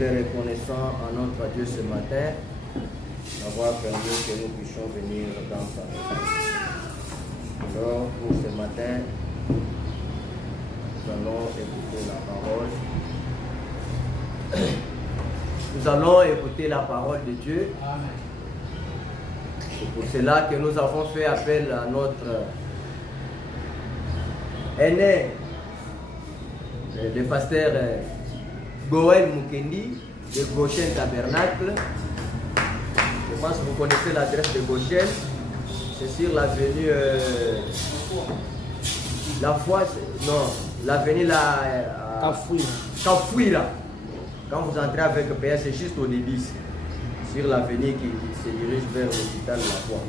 très reconnaissants à notre Dieu ce matin d'avoir permis que nous puissions venir dans sa maison. Alors, pour ce matin, nous allons écouter la parole. Nous allons écouter la parole de Dieu. C'est pour cela que nous avons fait appel à notre aîné, le pasteur Goël Mukendi de Goshen Tabernacle. Je pense que vous connaissez l'adresse de Goshen. C'est sur l'avenue La Foi, non, l'avenue Kafouira. Quand vous entrez avec le PS, c'est juste au début, sur l'avenue qui se dirige vers l'hôpital de La Foi.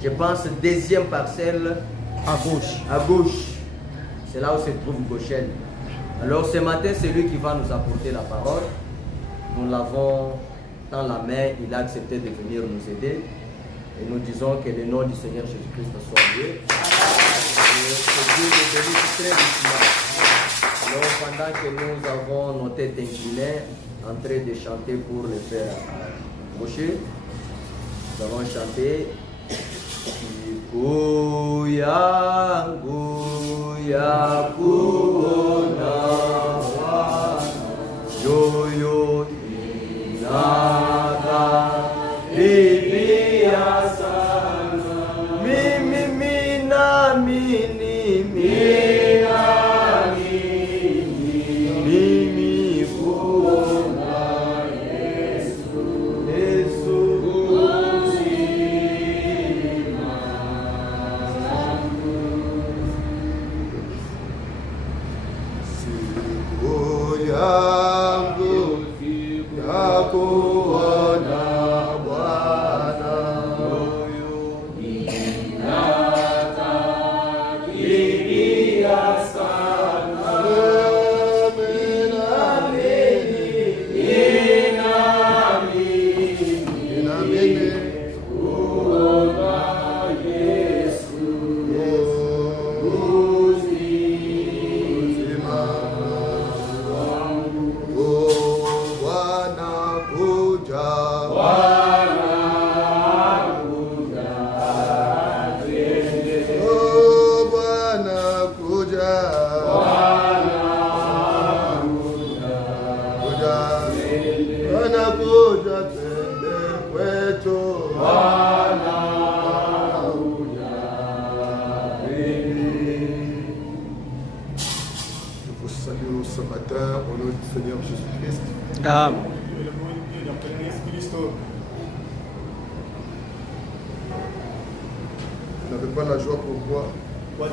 Je pense deuxième parcelle à gauche. À gauche. C'est là où se trouve Goshen. Alors ce matin, c'est lui qui va nous apporter la parole. Nous l'avons dans la main, il a accepté de venir nous aider. Et nous disons que le nom du Seigneur Jésus-Christ soit loué. Que Dieu nous bénisse très richement. Alors pendant que nous avons nos têtes inclinées, en train de chanter pour le faire approcher, nous allons chanter Kuya, Kuya, Kuona, Yo, Yo, Inaga, Bibia Sana, Mimi, Mina, Mini, Mina, Mimi, Kuona, Yesu, Yesu, Vous n'avez pas la joie pour moi. Je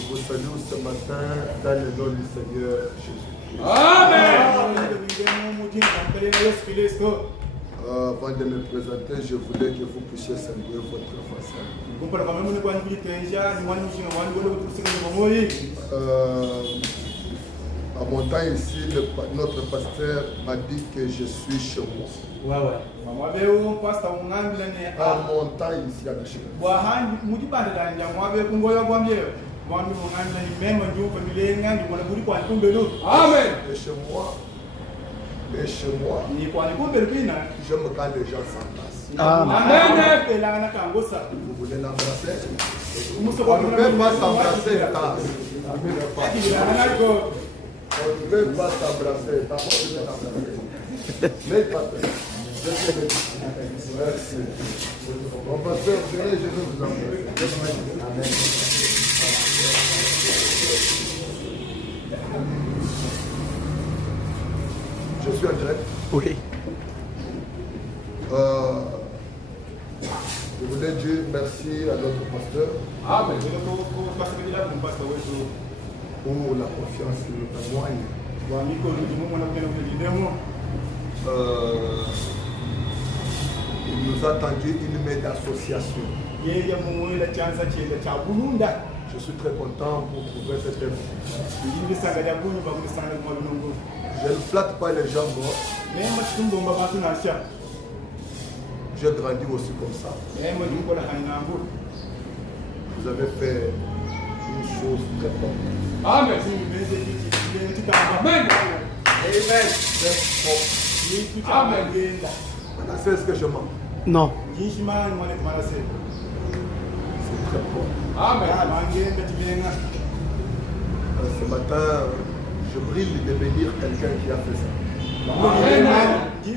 vous salue ce matin dans le nom du Seigneur Jésus-Christ. Amen. Avant de me présenter, je voulais que vous puissiez saluer votre frère. À mon temps ici, notre pasteur m'a dit que je suis chez moi. À mon temps ici à Gachet. Amen. Et chez moi, j'aime quand les gens s'embrassent. Amen. Vous voulez l'embrasser? On ne peut pas s'embrasser tard. On ne peut pas s'embrasser tard. Mais merci. Mon pasteur, venez, je vais vous embrasser. Amen. Je suis en direct. Oui. Je voulais dire merci à notre pasteur Amen. pour la confiance qu'il nous témoigne. Il nous a tendu une main d'association. Je suis très content pour trouver cette œuvre. Je ne flatte pas les gens morts. J'ai grandi aussi comme ça. vous avez fait une chose très propre. Amen. Amen. Amen. Maintenant, c'est ce que je mens. Non. C'est très propre. Amen. Ce matin, je brille de devenir quelqu'un qui a fait ça. Si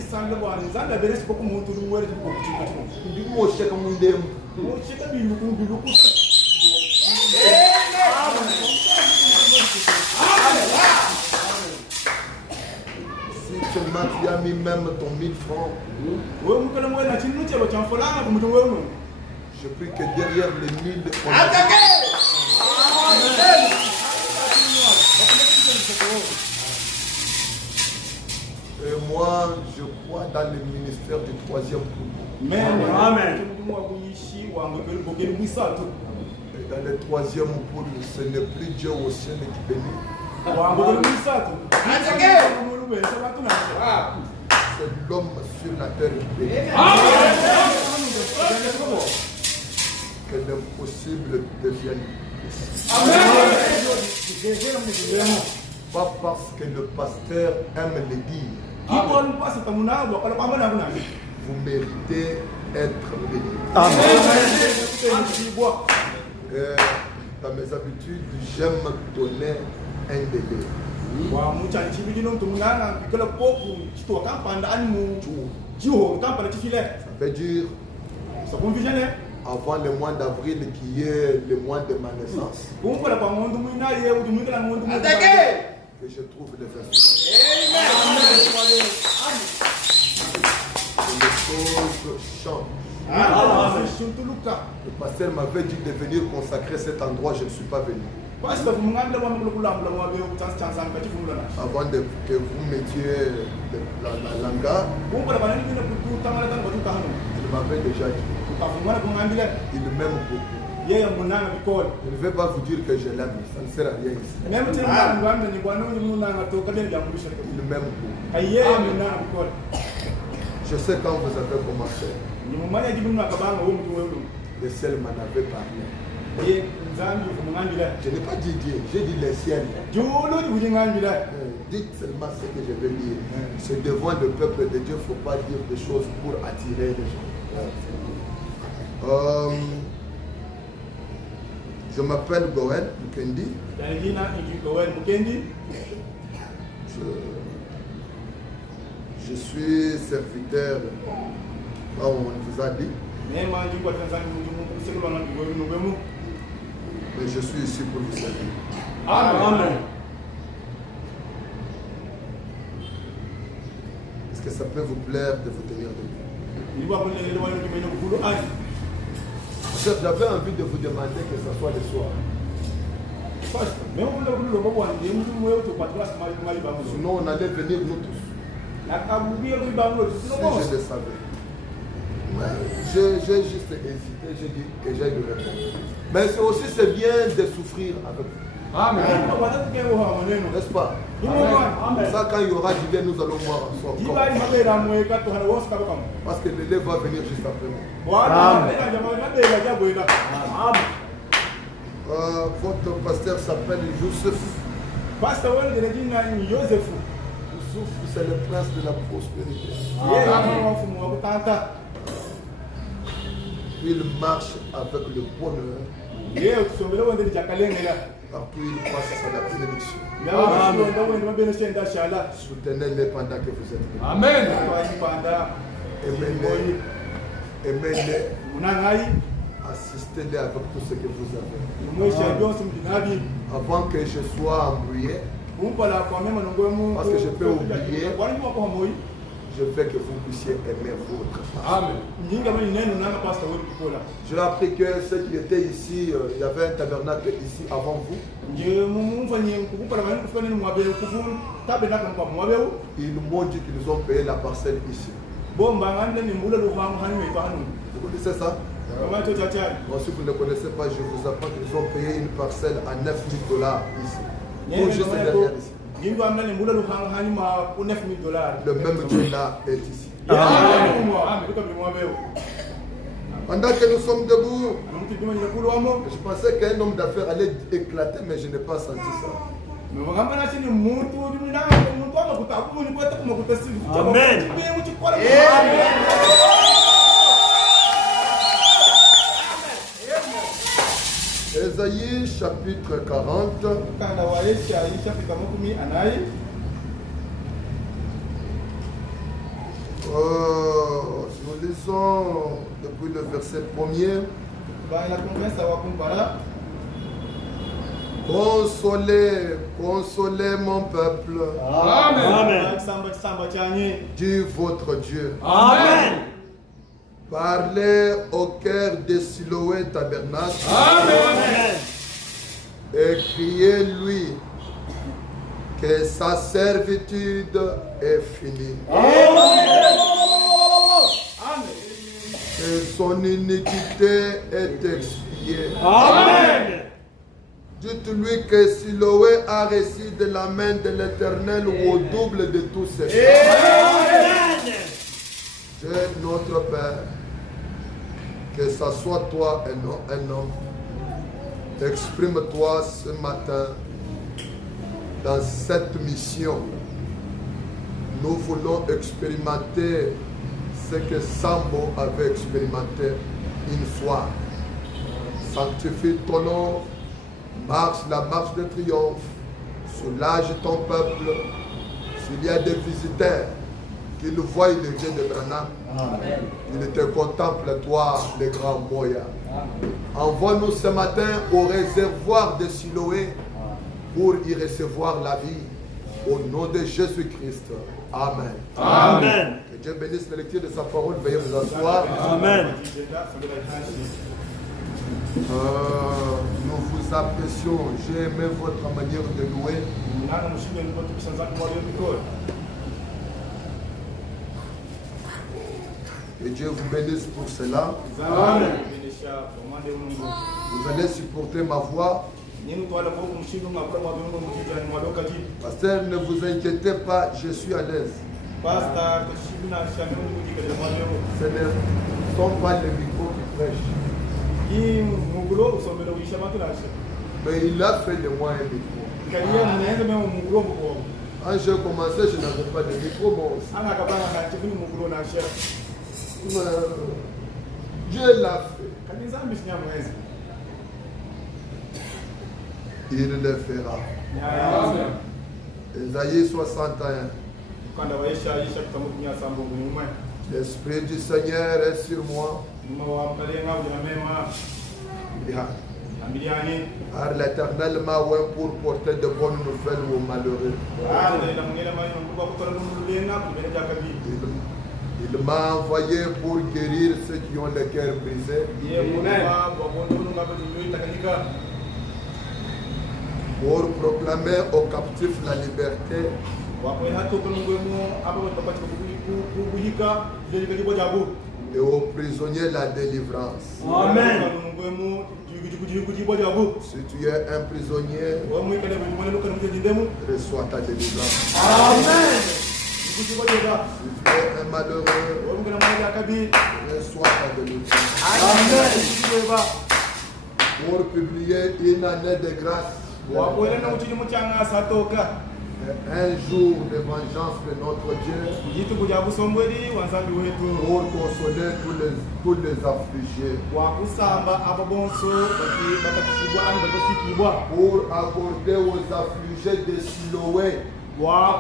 seulement tu as mis même ton 1000 francs, je prie que derrière les 1000, on et moi, je crois dans le ministère du troisième pouvoir. Amen. Et dans le troisième pouvoir, ce n'est plus Dieu au ciel qui bénit. C'est l'homme sur la terre qui bénit. Que l'impossible devienne possible. Pas parce que le pasteur aime le dire. Vous méritez être béni. Dans mes habitudes, j'aime donner un délai. Ça veut dire avant le mois d'avril qui est le mois de ma naissance. Que je trouve les instruments. Que les choses changent. Le pasteur m'avait dit de venir consacrer cet endroit, je ne suis pas venu. Avant que vous mettiez la langa, il m'avait déjà dit. Il m'aime beaucoup. Je ne vais pas vous dire que je l'aime, ça ne sert à rien ici. Il m'aime beaucoup. Je sais quand vous avez commencé, le ciel m'en avait parlé. Je n'ai pas dit Dieu, j'ai dit le ciel. Dites seulement ce que je vais dire. C'est devant le peuple de Dieu, il ne faut pas dire des choses pour attirer les gens. Je m'appelle Gowen Mukendi. Je suis serviteur, on vous a dit. Mais je suis ici pour vous servir. Amen. Est-ce que ça peut vous plaire de vous tenir debout? J'avais envie de vous demander que ce soit le soir. Sinon, on allait venir nous tous. Si je le savais. J'ai juste hésité, j'ai dit que j'aille le répondre. Mais c'est bien de souffrir avec vous. Amen. N'est-ce pas? Amen. Ça, quand il y aura du bien, nous allons voir ensemble. Parce que l'élève va venir juste après moi. Votre pasteur s'appelle Youssef. Youssouf, c'est le prince de la prospérité. Il marche avec le bonheur. Partout il passe, c'est la bénédiction. Soutenez-les pendant que vous êtes là. Amen. Aimez-les. Assistez-les avec tout ce que vous avez. Avant que je sois embrouillé, parce que je peux oublier, je veux que vous puissiez aimer votre pasteur. Amen. J'ai appris que ceux qui étaient ici, il y avait un tabernacle ici avant vous. Ils m'ont dit qu'ils ont payé la parcelle ici. Vous connaissez ça? Bon, si vous ne connaissez pas, je vous apprends qu'ils ont payé une parcelle à $9,000 ici. Pour juste derrière ici. Le même Dieu là est ici. Pendant que nous sommes debout, Je pensais qu'un homme d'affaires allait éclater, mais je n'ai pas senti ça. Amen. Ésaïe chapitre 40. Nous lisons depuis le verset 1er. Consolez, consolez mon peuple. Amen. Dit votre Dieu. Amen. Parlez au cœur de Siloé tabernacle. Amen. Et criez-lui que sa servitude est finie. Que son iniquité est expiée. Amen. Dites-lui que Siloé a reçu de la main de l'Éternel au double de tous ses biens. Amen. Dieu notre Père, que ce soit toi un homme, exprime-toi ce matin dans cette mission. Nous voulons expérimenter ce que Sambo avait expérimenté une fois. Sanctifie ton nom, marche la marche de triomphe, soulage ton peuple. S'il y a des visiteurs qui nous voient le Dieu de Branham, ils te contemplent, toi, le grand Moya. Envoie-nous ce matin au réservoir de Siloé pour y recevoir la vie. Au nom de Jésus-Christ. Amen. Amen. Que Dieu bénisse la lecture de sa parole. Veuillez vous asseoir. Amen. Nous vous apprécions. J'ai aimé votre manière de louer. Que Dieu vous bénisse pour cela. Amen. Vous allez supporter ma voix. Pasteur, ne vous inquiétez pas, je suis à l'aise. Ce ne sont pas les micros qui prêchent. Mais il a fait de moi un micro. Quand j'ai commencé, je n'avais pas de micro, moi aussi. Dieu l'a fait. Il le fera. Ésaïe 61. L'Esprit du Seigneur est sur moi. Car l'Éternel m'a oint pour porter de bonnes nouvelles aux malheureux. Il m'a envoyé pour guérir ceux qui ont le cœur brisé. Pour proclamer aux captifs la liberté et aux prisonniers la délivrance. Amen. Si tu es un prisonnier, reçois ta délivrance. Amen. Si tu es un malheureux, reçois ta délivrance. Amen. Pour publier une année de grâce. Un jour de vengeance de notre Dieu pour consoler tous les affligés, pour accorder aux affligés de Siloé, pour leur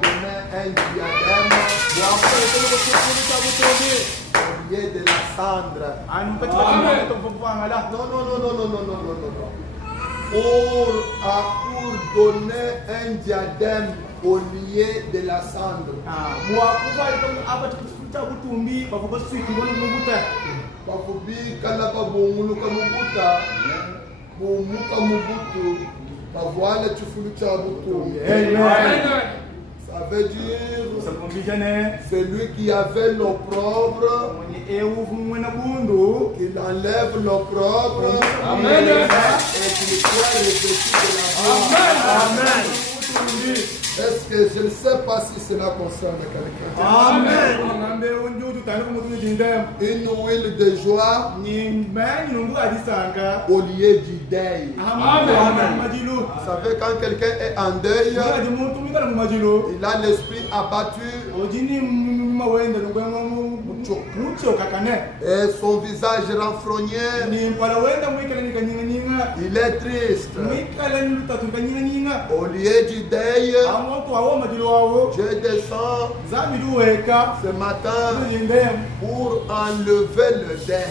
donner un diadème au lieu de la cendre. Non. Pour donner un diadème au lieu de la cendre. Bafubi kalaba bonguluka mubuta, bumuka mubutu, bavoile tufulu cha butu. Ça veut dire celui qui avait l'opprobre, qu'il enlève l'opprobre et qu'il soit revêtu de la gloire. Amen. Est-ce que je ne sais pas si cela concerne quelqu'un? Amen. Une huile de joie au lieu du deuil. Vous savez, quand quelqu'un est en deuil, il a l'esprit abattu et son visage renfrogné. Il est triste. Au lieu du deuil, je descends ce matin pour enlever le deuil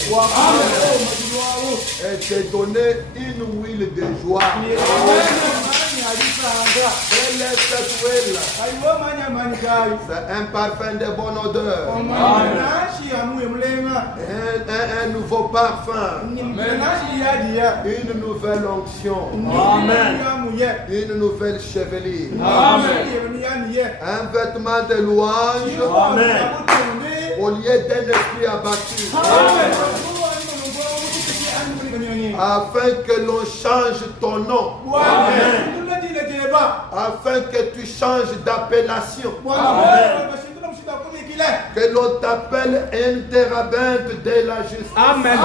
et te donner une huile de joie. Quelle est cette huile? C'est un parfum de bonne odeur. Un nouveau parfum. Une nouvelle onction. Une nouvelle chevelure. Un vêtement de louange au lieu d'un esprit abattu. Afin que l'on change ton nom. Afin que tu changes d'appellation. Que l'on t'appelle un térabinthe de la justice. Amen.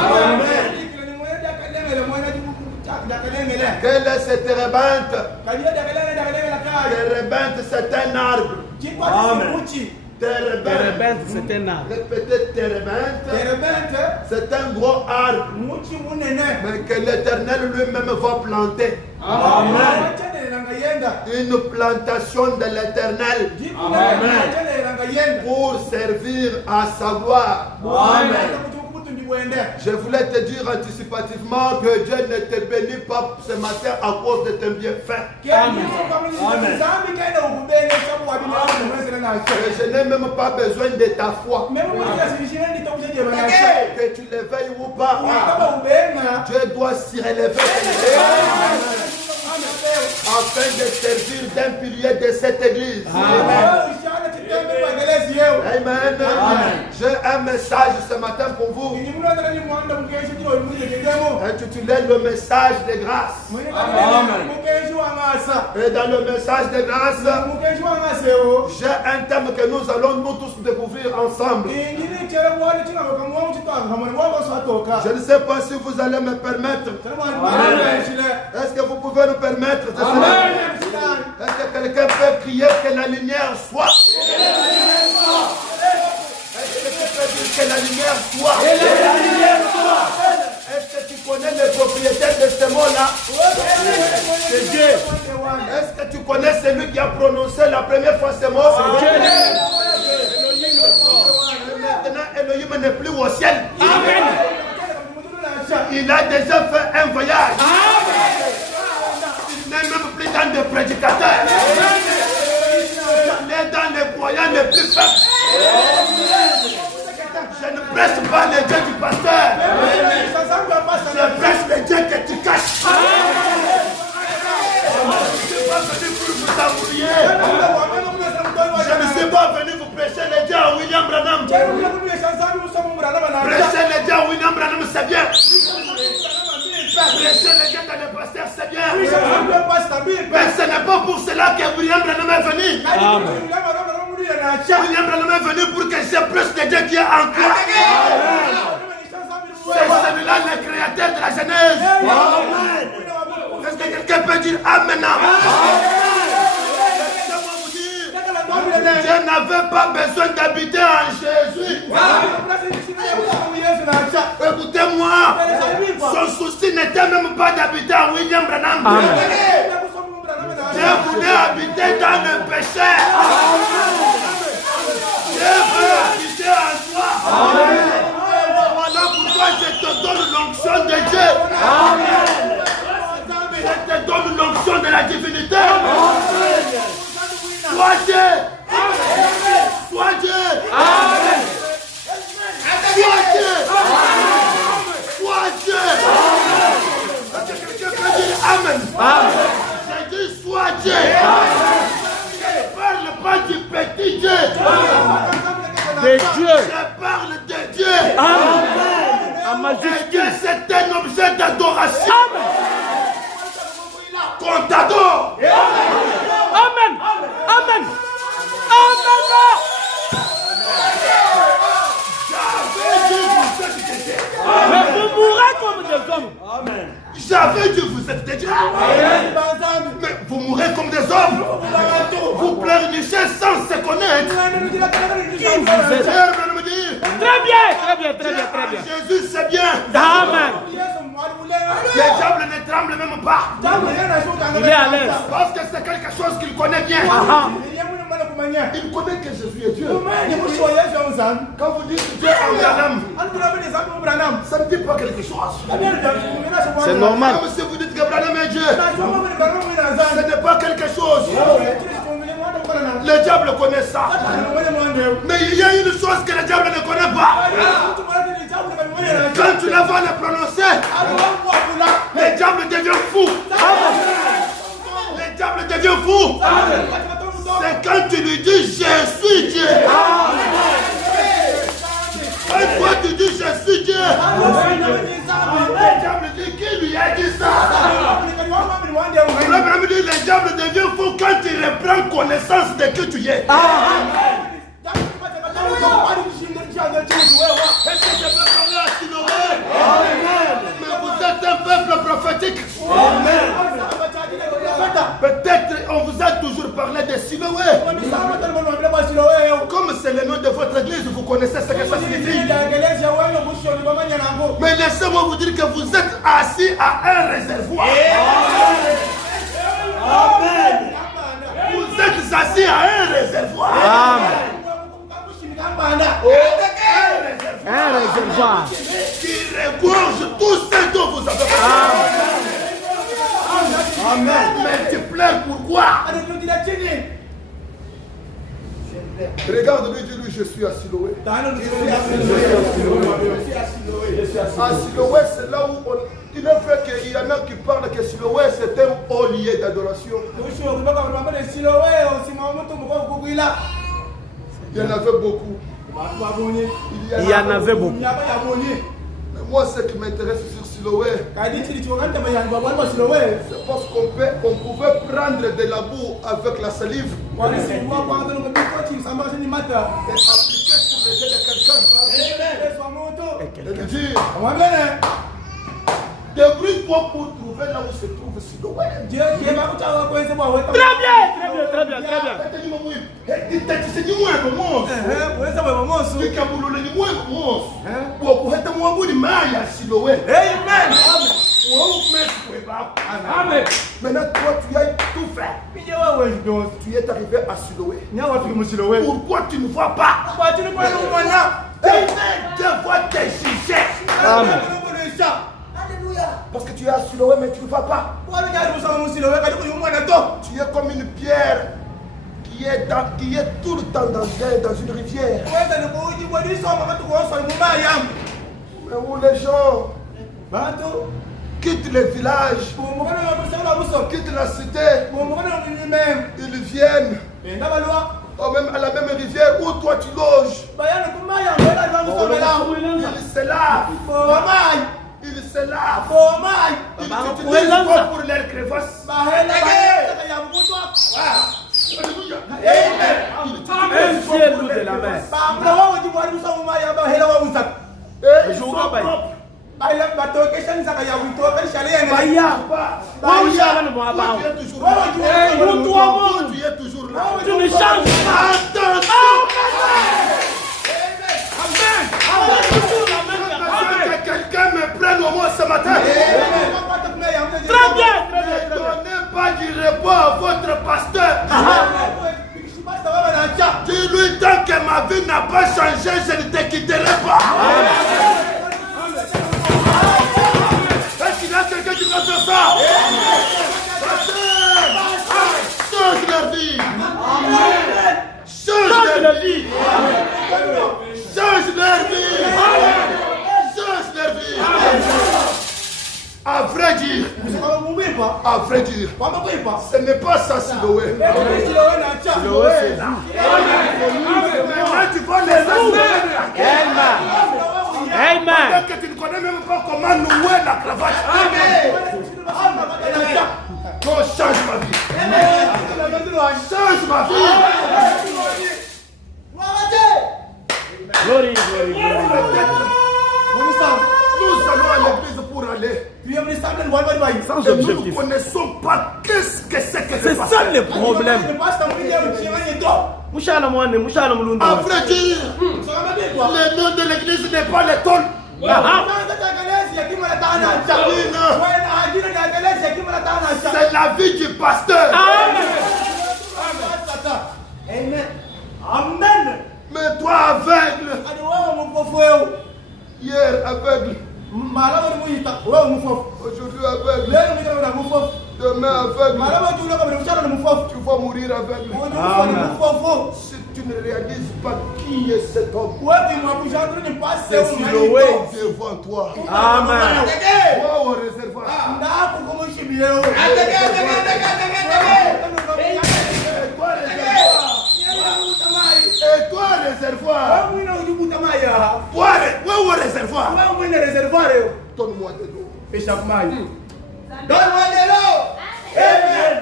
Quel est ce térabinthe? Térabinthe, c'est un arbre. Térébinthe, c'est un arbre. Répétez térabinthe. C'est un gros arbre. Mais que l'Éternel lui-même va planter. Amen. Une plantation de l'Éternel. Pour servir à sa gloire. Amen. Je voulais te dire anticipativement que Dieu ne te bénit pas ce matin à cause de tes bienfaits. Je n'ai même pas besoin de ta foi. Que tu l'éveilles ou pas, Dieu doit s'y relever afin de servir d'un pilier de cette église. Amen. J'ai un message ce matin pour vous. Intitulé le message de grâce. Et dans le message de grâce, j'ai un thème que nous allons nous tous découvrir ensemble. Je ne sais pas si vous allez me permettre. Est-ce que vous pouvez nous permettre? Est-ce que quelqu'un peut crier que la lumière soit? Est-ce que tu peux dire que la lumière soit? Est-ce que tu connais les propriétaires de ce mot-là? C'est Dieu. Est-ce que tu connais celui qui a prononcé la première fois ce mot? C'est Dieu. Maintenant, Elohim n'est plus au ciel. Amen. Il a déjà fait un voyage. Il n'est même plus dans des prédicateurs. Il est dans les croyants les plus faibles. Je ne presse pas les dieux du pasteur. Je presse les dieux que tu caches. Je ne suis pas venu pour vous embrouiller. Je ne suis pas venu vous prêcher les dieux à William Branham. Prêcher les dieux à William Branham, c'est bien. Prêcher les dieux dans le pasteur, c'est bien. Mais ce n'est pas pour cela que William Branham est venu. William Branham est venu pour que j'ai plus de Dieu qui est en toi. C'est celui-là le créateur de la Genèse. Est-ce que quelqu'un peut dire Amen? Dieu n'avait pas besoin d'habiter en Jésus. Écoutez-moi, son souci n'était même pas d'habiter en William Branham. Dieu voulait habiter dans le péché. Dieu veut habiter en toi. Voilà pourquoi je te donne l'onction de Dieu. Je te donne l'onction de la divinité. Sois Dieu. Sois Dieu. Sois Dieu. Sois Dieu. Est-ce que quelqu'un peut dire Amen? J'ai dit sois Dieu. Je parle pas du petit Dieu. De Dieu. Je parle de Dieu. Amen. Et Dieu, c'est un objet d'adoration. Qu'on t'adore. Amen. J'avais dit vous êtes des dieux. Mais vous mourrez comme des hommes. Vous pleurnichez sans se connaître. Qui vous êtes? Très bien, très bien, très bien, très bien. Jésus, c'est bien. Amen. Les diables ne tremblent même pas. Il est à l'aise. Parce que c'est quelque chose qu'il connaît bien. Il connaît que Jésus est Dieu. Quand vous dites Dieu Abraham, ça ne dit pas quelque chose. C'est normal. Comme si vous dites qu'Abraham est Dieu, ce n'est pas quelque chose. Le diable connaît ça. Mais il y a une chose que le diable ne connaît pas. Quand tu la vas le prononcer, le diable devient fou. Le diable devient fou. C'est quand tu lui dis je suis Dieu. Une fois tu dis je suis Dieu, le diable dit qui lui a dit ça. Abraham dit le diable devient fou quand il reprend connaissance de qui tu es. Est-ce que je peux parler à Siloé? Mais vous êtes un peuple prophétique. Peut-être on vous a toujours parlé de Siloé. Comme c'est le nom de votre église, vous connaissez ce que ça signifie. Mais laissez-moi vous dire que vous êtes assis à un réservoir. Amen. Vous êtes assis à un réservoir. Amen. Un réservoir qui regorge tout ce dont vous avez besoin. Amen. Mais tu pleures pourquoi? Regarde-lui, dis-lui, je suis à Siloé. À Siloé, c'est là où il est vrai qu'il y en a qui parlent que Siloé c'est un haut lieu d'adoration. Il y en avait beaucoup. Il y en avait beaucoup. Mais moi, ce qui m'intéresse sur Siloé, c'est parce qu'on pouvait prendre de la boue avec la salive et appliquer sur les yeux de quelqu'un. Et lui dire, débrouille-toi pour trouver là où se trouve Siloé. Très bien, très bien, très bien, très bien. Amen. Maintenant, toi, tu as tout fait. Tu es arrivé à Siloé. Pourquoi tu ne vois pas? Dieu va te juger. Amen. Parce que tu es à Siloé, mais tu ne vois pas. Tu es comme une pierre qui est tout le temps dans une rivière. Mais où les gens quittent le village, quittent la cité, ils viennent même à la même rivière où toi tu loges. Ils se lavent. Ils se lavent. Ils t'utilisent pas pour leurs crevasses. Alléluia. Un ciel de la mer. Et ils sont propres. Tu es toujours là. Tu ne changes pas. Attention. Que quelqu'un me prenne au moins ce matin. Très bien, très bien, très bien. Ne donnez pas du repos à votre pasteur. Dis-lui, tant que ma vie n'a pas changé, je ne te quitterai pas. Est-ce qu'il y a quelqu'un qui va faire ça? Change leur vie. Change leur vie. Change leur vie. Change leur vie. À vrai dire, ce n'est pas ça, Siloé. Siloé, c'est là. Maintenant, tu vois les autres. Amen. Peut-être que tu ne connais même pas comment nouer la cravate. Oh, change ma vie. Change ma vie. Glory, glory, glory. Nous allons à l'église pour aller. objectif. Nous ne connaissons pas qu'est-ce que c'est que C'est ça le problème. À vrai dire, le nom de l'église n'est pas l'école. C'est la vie du pasteur. Amen. Mais toi aveugle, hier aveugle, aujourd'hui aveugle, demain aveugle, tu vas mourir aveugle. Si tu ne réalises pas qui est cet homme, C'est Siloé. devant toi. Amen. Toi au réservoir. Et toi réservoir. Toi au réservoir. Donne-moi de l'eau. Donne-moi de l'eau. Amen.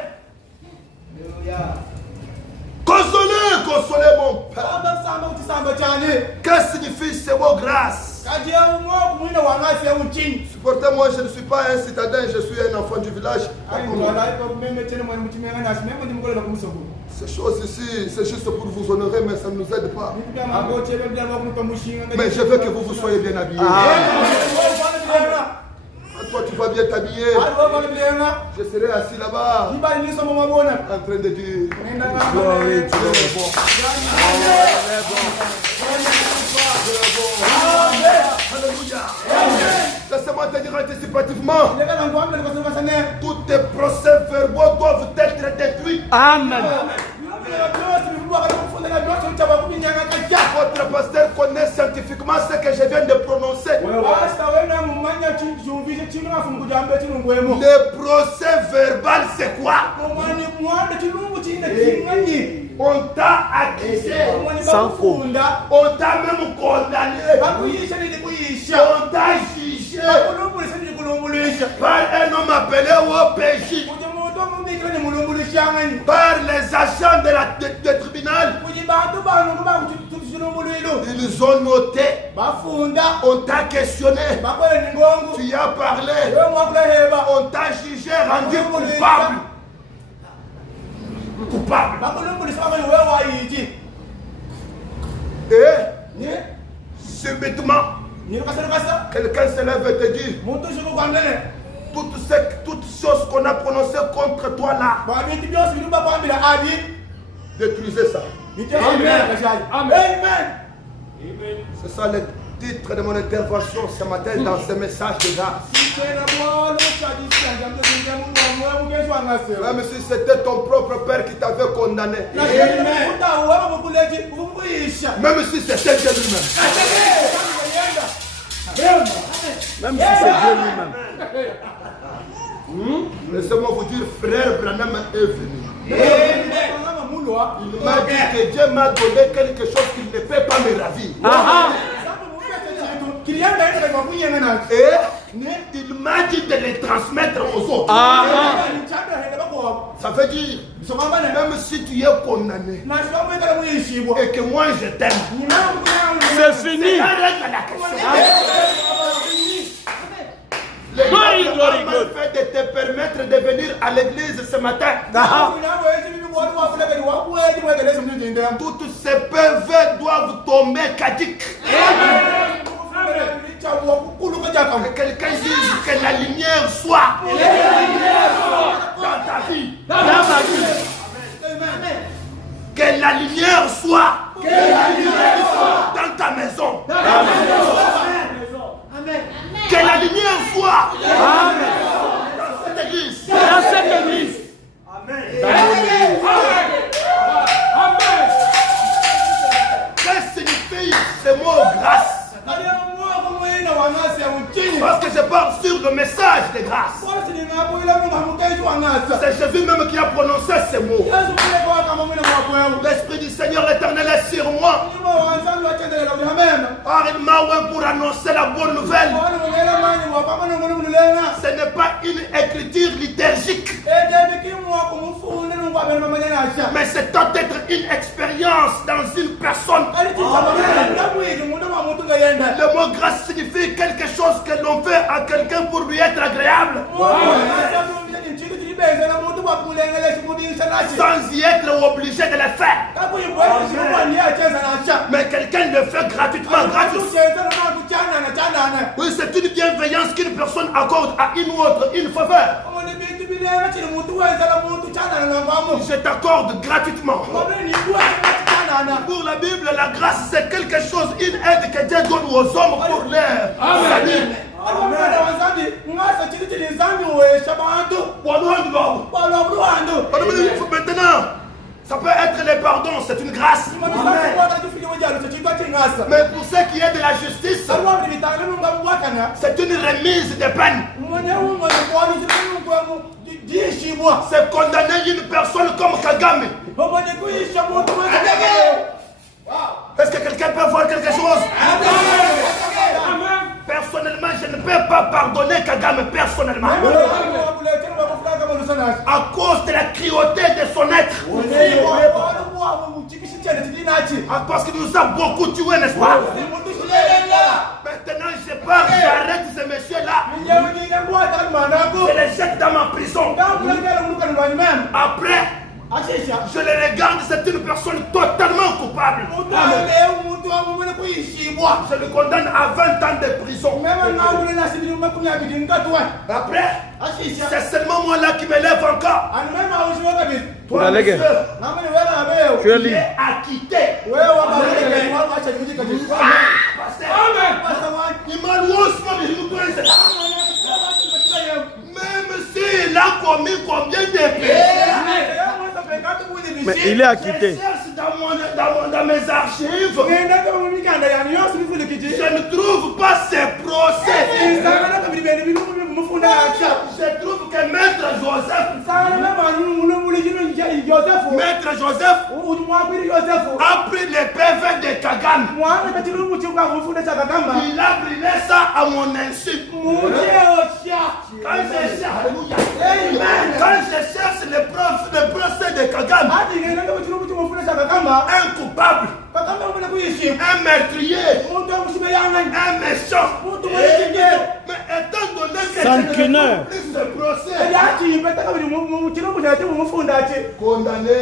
Consolez mon Père. Que signifie ce mot grâce? Supportez-moi, je ne suis pas un citadin, je suis un enfant du village. Ces choses ici, c'est juste pour vous honorer, mais ça ne nous aide pas. Mais je veux que vous soyez bien habillés. Toi, tu vas bien t'habiller. Je serai assis là-bas, en train de dire Glory to God. Alléluia. Laissez-moi te dire anticipativement, tous tes procès-verbaux doivent être détruits. Amen. Votre pasteur connaît scientifiquement ce que je viens de prononcer. Le procès verbal, c'est quoi? On t'a accusé Sans faux. On t'a même condamné. On t'a jugé par un homme appelé OPJ, par les agents de tribunal. Ils ont noté, on t'a questionné, tu as parlé, on t'a jugé, rendu coupable. Et subitement, quelqu'un se lève et te dit, toutes choses qu'on a prononcées contre toi là, détruisez ça. Amen. C'est ça le titre de mon intervention ce matin dans ce message de grâce. Même si c'était ton propre père qui t'avait condamné, même si c'était Dieu lui-même, Même si c'est Dieu lui-même. laissez-moi vous dire, frère Branham est venu. Il m'a dit que Dieu m'a donné quelque chose qu'il ne peut pas me ravir. Et il m'a dit de les transmettre aux autres. Ça veut dire, même si tu es condamné et que moi je t'aime, C'est fini. le Dieu m'a fait de te permettre de venir à l'église ce matin. Toutes ces PV doivent tomber caduques. Que quelqu'un dise que la lumière soit dans ta vie. Dans ma vie. Que la lumière soit dans ta maison. Que la lumière soit dans cette église. Dans cette église. Que signifie ce mot grâce? Parce que je parle sur le message de grâce. C'est Jésus même qui a prononcé ces mots. L'Esprit du Seigneur l'Éternel est sur moi. Car il m'a oint pour annoncer la bonne nouvelle. Ce n'est pas une écriture liturgique, mais c'est peut-être une expérience dans une personne. Le mot grâce signifie quelque chose que l'on fait à quelqu'un pour lui être agréable. sans y être obligé de le faire. Mais quelqu'un le fait gratuitement, Oui, c'est une bienveillance qu'une personne accorde à une ou autre, une faveur. Je t'accorde gratuitement. Pour la Bible, la grâce, c'est quelque chose, une aide que Dieu donne aux hommes pour leur salut. Maintenant, ça peut être les pardons, c'est une grâce. Mais pour ce qui est de la justice, c'est une remise de peine. C'est condamner une personne comme Kagame. Est-ce que quelqu'un peut voir quelque chose? Personnellement, je ne peux pas pardonner Kagame personnellement. À cause de la cruauté de son être. Parce qu'il nous a beaucoup tués, n'est-ce pas? Maintenant, je pars, j'arrête ces messieurs-là. Je les jette dans ma prison. Après, je les regarde, c'est une personne totalement coupable. Je le condamne à 20 ans de prison. Après, c'est seulement moi là qui me lève encore. Toi, monsieur, tu es libre. Acquitté. Même s'il a commis combien de péchés, mais il est acquitté. Dans mes archives, je ne trouve pas ces procès. Je trouve que Maître Joseph a pris les PV de Kagame. Il a brûlé ça à mon insu. Quand je cherche les procès de Kagame, un coupable, un meurtrier, un méchant, mais étant donné que je ne plus ce procès, condamné,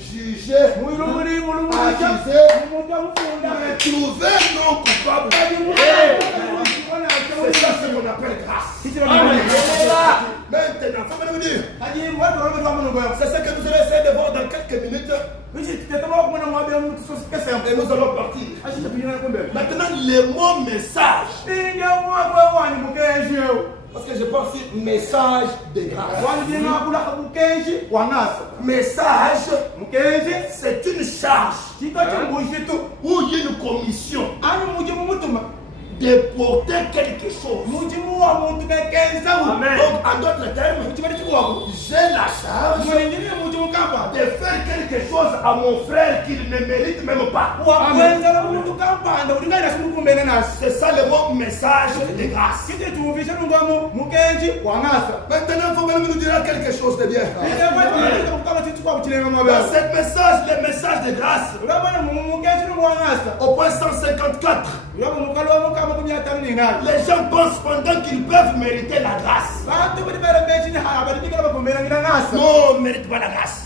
jugé, accusé, retrouvé non coupable. C'est ça ce qu'on appelle grâce. Maintenant, faut me le dire. C'est ce que vous allez essayer de voir dans quelques minutes. Et nous allons partir. Maintenant, le mot message. Parce que je pense que message de grâce. Message, c'est une charge ou une commission de porter quelque chose. Amen. Donc, en d'autres termes, j'ai la charge de faire quelque chose à mon frère qu'il ne mérite même pas. C'est ça le mot message de grâce. Maintenant, il faut même nous dire quelque chose de bien. Dans ce message, le message de grâce, au point 154, les gens pensent pendant qu'ils peuvent mériter la grâce. Non, on ne mérite pas la grâce.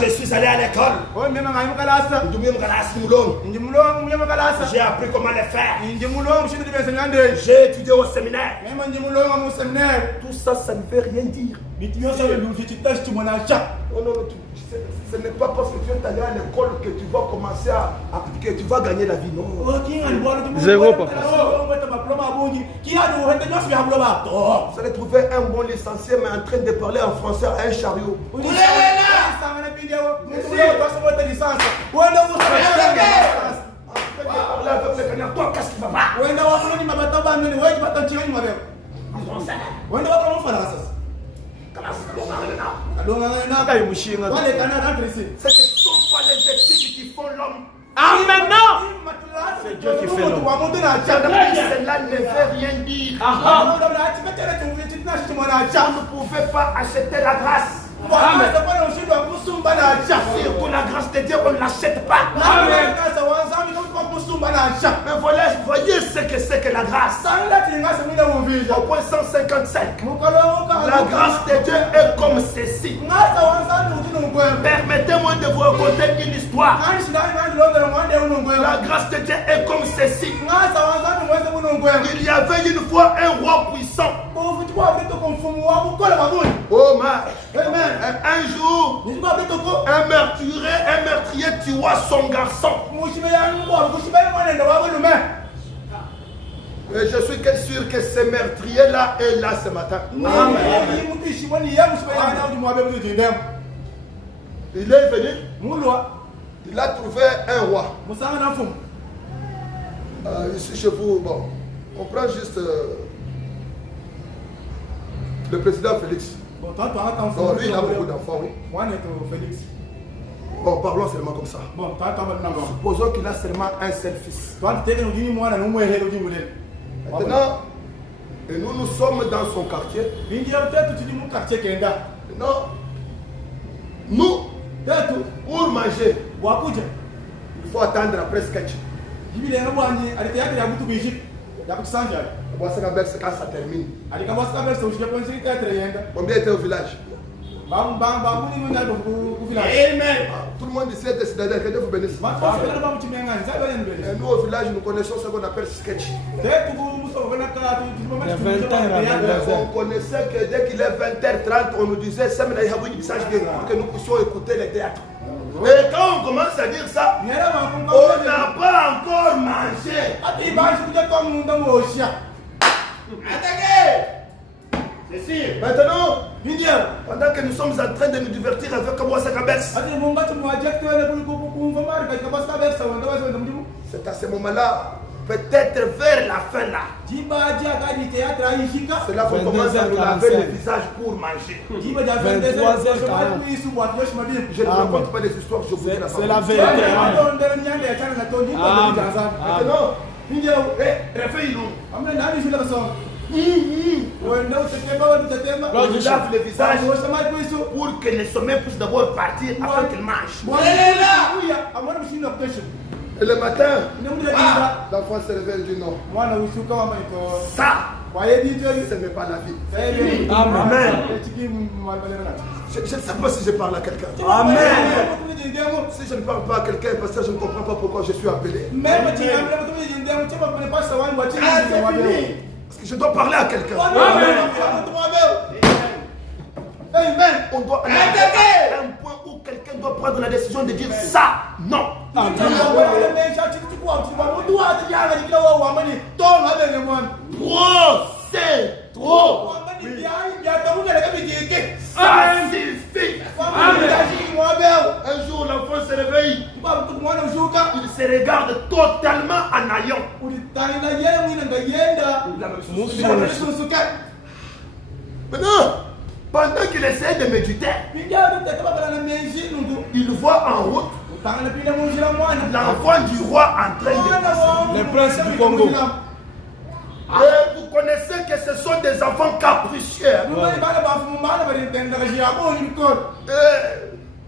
Je suis allé à l'école. J'ai appris comment le faire. J'ai étudié au séminaire. Tout ça, ça ne veut rien dire. Ce n'est pas parce que tu es allé à l'école que tu vas commencer que tu vas gagner la vie. Non. Zéro, papa. Vous allez trouver un bon licencié, mais en train de parler en français à un chariot. Toi, qu'est-ce qui va pas? Ce ne sont pas les études qui font l'homme. Ah, maintenant, c'est Dieu qui fait l'homme. Cela ne veut rien dire. On ne pouvait pas acheter la grâce. Surtout la grâce de Dieu, on ne l'achète pas. Mais voilà, voyez ce que c'est que la grâce. au point 155. La grâce de Dieu est comme ceci. Permettez-moi de vous raconter une histoire. La grâce de Dieu est comme ceci. Il y avait une fois un roi puissant. Oh un jour, un meurtrier tua son garçon. Et je suis sûr que ce meurtrier-là est là ce matin. Il est venu. Il a trouvé un roi. Ici chez vous, bon, on prend juste le président Félix. Donc lui, il a beaucoup d'enfants, oui. Bon, parlons seulement comme ça. Supposons qu'il a seulement un seul fils. Maintenant, et nous sommes dans son quartier. Maintenant, nous, pour manger, il faut attendre après sketch. Quand ça termine. Combien était au village? Amen. Tout le monde ici est décidé que Dieu vous bénisse. Et nous au village, nous connaissons ce qu'on appelle sketch. On connaissait que dès qu'il est 20h30, on nous disait que nous puissions écouter les théâtres. Et quand on commence à dire ça, on n'a pas encore mangé. Maintenant, pendant que nous sommes en train de nous divertir avec Kabouassakabers, c'est à ce moment-là, peut-être vers la fin là, c'est là qu'on commence à nous laver le visage pour manger. Je ne raconte pas des histoires, je vous dis la c'est la vérité. Maintenant, réveille-nous. On lave le visage pour que le sommeil puisse d'abord partir afin qu'il mange. Et le matin, l'enfant se réveille et dit non. Ça, ce n'est pas la vie. Amen. Je ne sais pas si je parle à quelqu'un. Amen. Si je ne parle pas à quelqu'un, parce que je ne comprends pas pourquoi je suis appelé. Parce que je dois parler à quelqu'un. Amen. On doit arriver à un point où quelqu'un doit prendre la décision de dire ça, non. Trop, c'est trop. Ça suffit. Un jour, l'enfant se réveille. Il se regarde totalement en ayant. Maintenant, pendant qu'il essaie de méditer, il voit en route l'enfant du roi en train de... Le prince du Congo. Et vous connaissez que ce sont des enfants capricieux.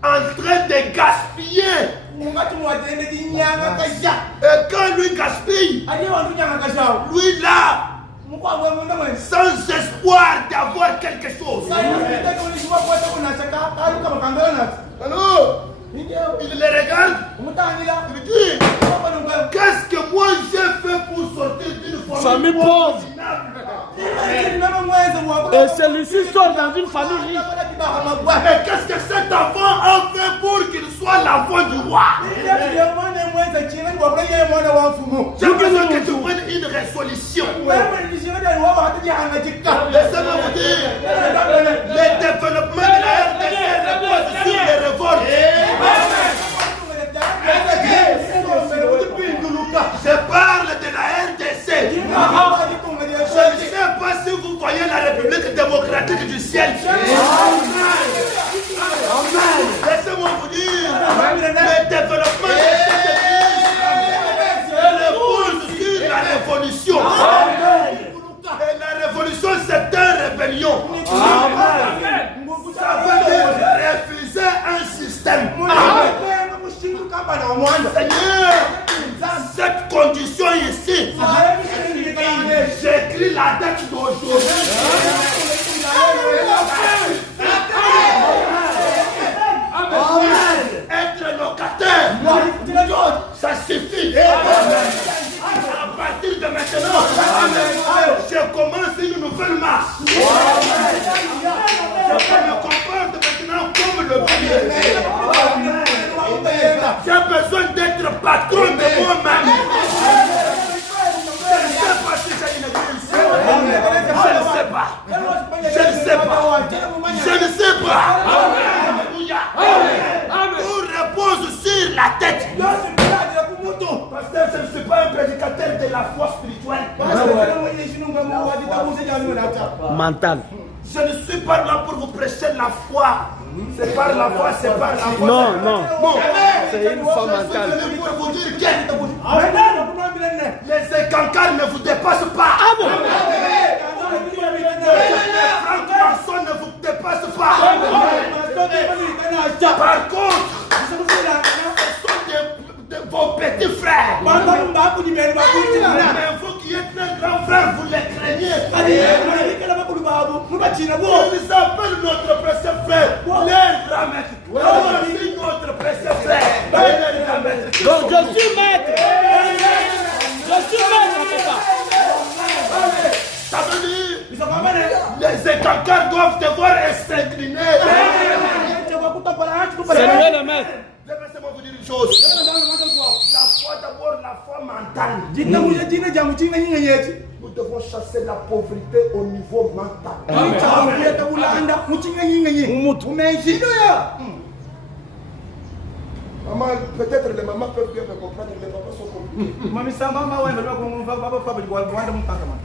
En train de gaspiller. Et quand lui gaspille, lui là, sans espoir d'avoir quelque chose. Alors, il les regarde, il dit, qu'est-ce que moi j'ai fait pour sortir d'une famille pauvre? Et celui-ci sort dans une famille riche. Et qu'est-ce que cet enfant a fait pour qu'il soit l'enfant du roi? J'ai besoin que tu prennes une résolution. Laissez-moi vous dire, le développement de la RDC repose sur les révoltes. Je parle de la RDC. Je ne sais pas si vous voyez la République démocratique du ciel. Laissez-moi vous dire, le développement de cette église repose sur la révolution. Et la révolution, c'est une rébellion. Ça veut dire refuser un système. Seigneur, cette condition ici, j'écris la date d'aujourd'hui. Être locataire, ça suffit. À partir de maintenant, je commence une nouvelle marche. Je peux me comporter maintenant comme le premier. J'ai besoin d'être patron de moi-même. Je ne sais pas si j'ai une église. Je ne sais pas. Je ne sais pas. Je ne sais pas. Alléluia. Tout repose sur la tête. Pasteur, je ne suis pas un prédicateur de la foi spirituelle. Mental. Je ne suis pas là pour vous prêcher la foi. C'est par la foi, c'est par la foi. Non, non. Bon. C'est une foi mentale. Je suis venu pour vous dire que les écancars ne vous dépassent pas. Ah bon? Les francs-maçons ne vous dépassent pas. Par contre, ce sont vos petits frères. Mais vous qui êtes un grand frère, vous les craignez. Ils appellent notre précieux frère les ramètres. Voici notre précieux frère les ramètres. Donc je suis maître. Je suis maître, papa. Ça veut dire les écancars doivent devoir s'incliner. C'est lui le maître. Laissez-moi vous dire une chose. La foi d'abord, la foi mentale. Nous devons chasser la pauvreté au niveau mental. Maman, peut-être les mamans peuvent bien me comprendre, les papas sont compliqués.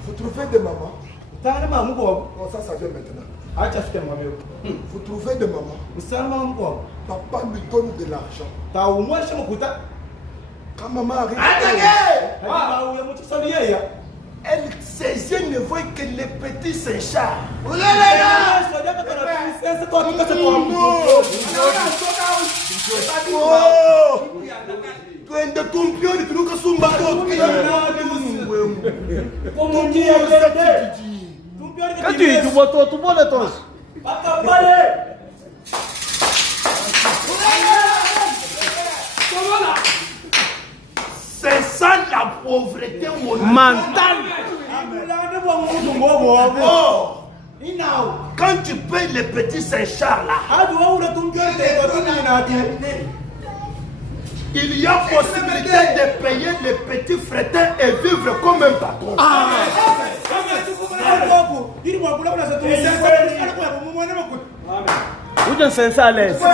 Vous trouvez des mamans? Bon, ça vient maintenant. Vous trouvez des mamans? Papa lui donne de l'argent. Quand maman arrive, elle saisit ne voit que les petits Saint-Charles. Twende tumpioni tunuka sumba Quand tu vois toi, tout le monde est tous. C'est ça la pauvreté mentale. Oh, quand tu payes les petits Saint-Charles là, il y a possibilité de payer les petits frétins et vivre comme un patron. Vous êtes sincère à l'aise. Quoi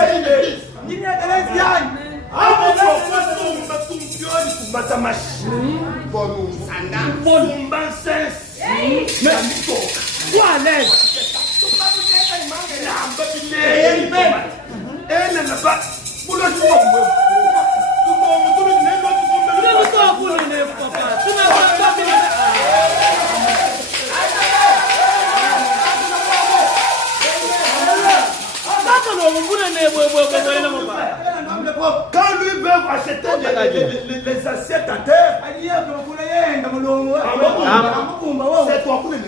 à l'aise? Quand lui veut acheter les assiettes à terre, c'est toi pour les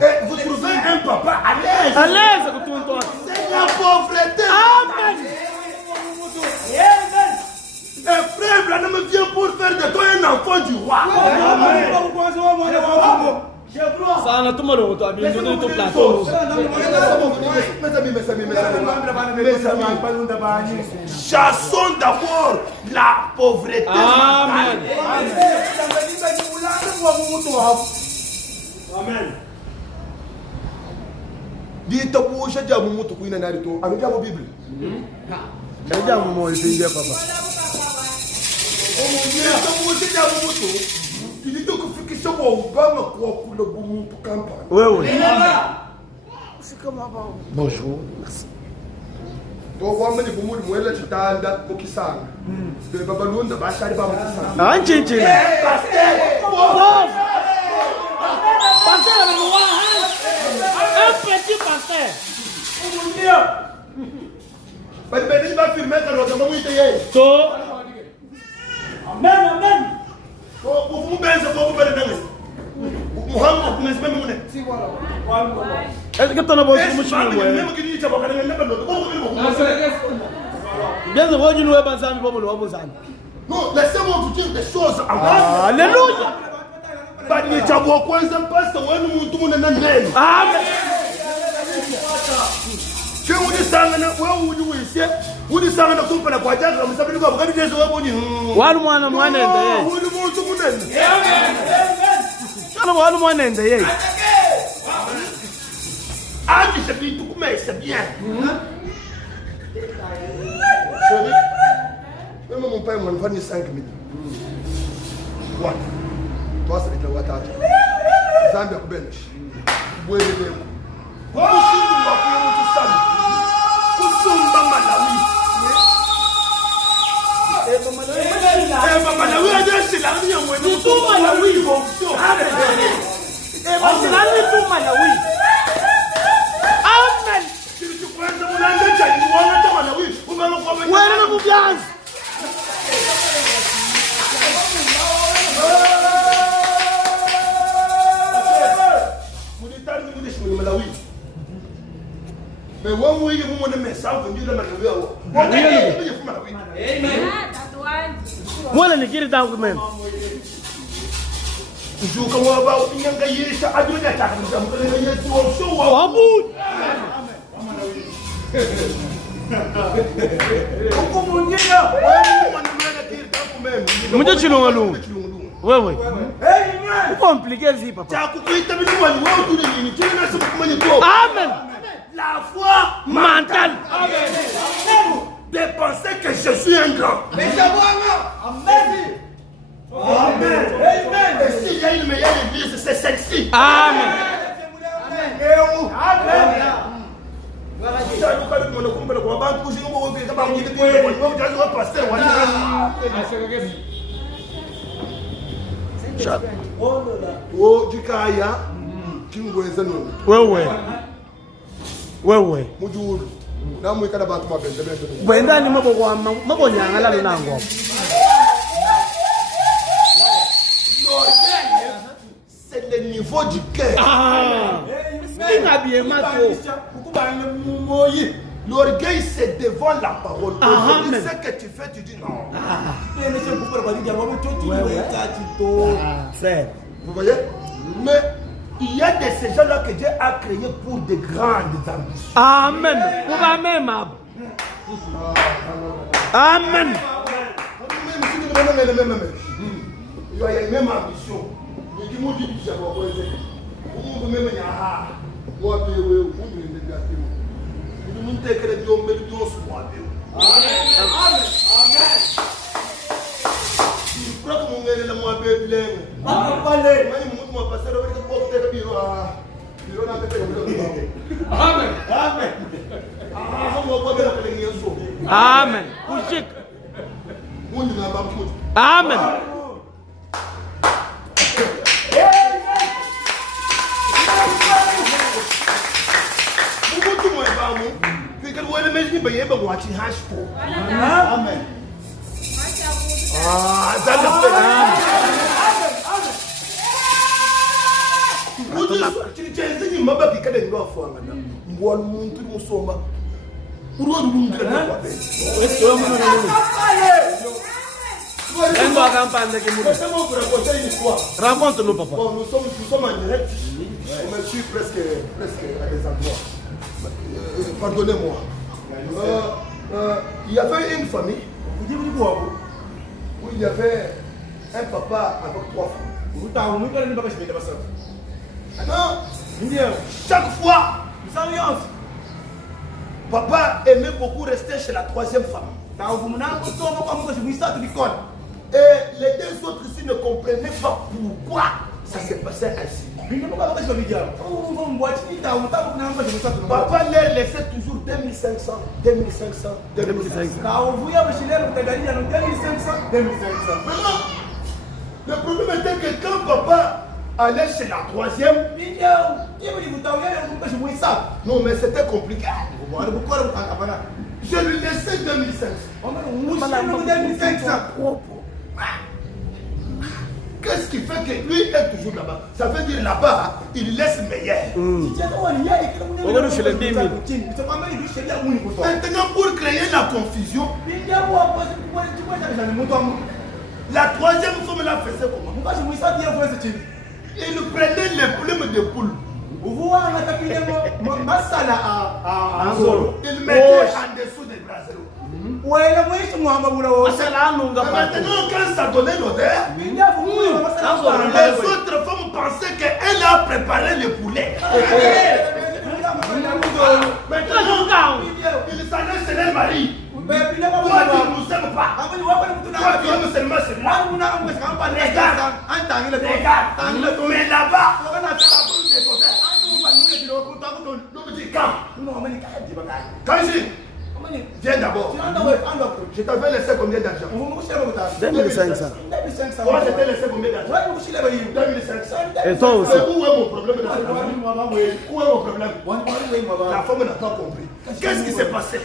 et vous trouvez un papa à l'aise. À l'aise, retourne-toi. C'est la pauvreté. Amen. Un frère Branham vient pour faire de toi un enfant du roi. Ça, on a tout le monde au retour. Bien sûr, tout plateau. Mes amis. Chassons d'abord la pauvreté. Amen. Amen. Dites vous j'ai dit à mon moto qui n'a rien tout. Avec la Bible. J'ai dit à mon mot, il fait bien, papa. Il dit que faut que ce soit Obama pour le bon pour campagne. Oui, oui. C'est comme avant. Bonjour, merci. Donc, on va dire que moi, je suis dans le Kisang. Je vais pas loin de Bachar Bamoussa. Ah, un tchin-tchin. Pauvre. Pasteur avec moi, un petit pasteur. Mais il va filmer quand on va vous So, Amen. vous baisez, vous baisez. Muhammad. Si voilà. Est-ce que tu as un bon mouchou? Bien sûr, on nous a pas ça, nous avons besoin. Non, laissez-moi vous dire des choses encore. Alléluia. Amen. Je vous dis ça, vous dites vous dites ça, vous pas la quoi dire, vous savez quoi, vous avez des oeufs, vous dites. One man, one end. Ah, tu sais bien, tout mais c'est bien. Chérie, même mon père m'a donné 5 minutes. What? Toi, c'est le Ouattara. Zambia Kubenish. Boué de Béou. Mais one way you want to mess up and you don't know. Voilà, les gars, dans le même. Je vous comprends pas, il y a un gars qui est à deux états. Oui. Compliqué, si, papa. Amen. La foi mentale. De penser que je suis un grand. Mais Amen. Et s'il y a une meilleure église, c'est celle-ci. Amen. Oh, du Kaya, tu me vois ça non? Ouais. Mujuru. Na mu ikada bantu mabende bende. Bwenda ni mabo nyanga la nango. C'est le niveau du cœur. L'orgueil, c'est devant la parole. Ce que tu fais, tu dis non. Vous voyez? Mais il y a de ces gens-là que Dieu a créés pour de grandes ambitions. Amen. Amen. Il y a une même ambition. Amen. Amen. Amen. Raconte-nous, papa. Bon, nous sommes en direct. On me suit presque à des endroits. Pardonnez-moi. Il y avait une famille où il y avait un papa avec 3 femmes. Non, chaque fois, papa aimait beaucoup rester chez la 3e femme. Et les 2 autres ici ne comprenaient pas pourquoi ça s'est passé ainsi. Papa leur laissait toujours 2500. Maintenant, le problème était que quand papa allait chez la 3e, non mais c'était compliqué. Je lui laissais 2500. Qu'est-ce qui fait que lui est toujours là-bas? Ça veut dire là-bas, il laisse meilleur. Maintenant, pour créer la confusion, la troisième femme la faisait comment? Il prenait les plumes de poule. Il mettait en dessous des bracelets. Maintenant, quand ça donnait l'odeur, les autres femmes pensaient qu'elle a préparé le poulet. Maintenant, il s'allait chez les maris. Toi, tu ne nous aimes pas. Toi, tu aimes seulement celui-là. Regarde. Mais là-bas, quand viens d'abord. Je t'avais laissé combien d'argent? 2500. Moi, je t'ai laissé combien d'argent? 2500. Et toi aussi. Où est mon problème dans cette famille? Où est mon problème? La femme n'a pas compris. Qu'est-ce qui s'est passé?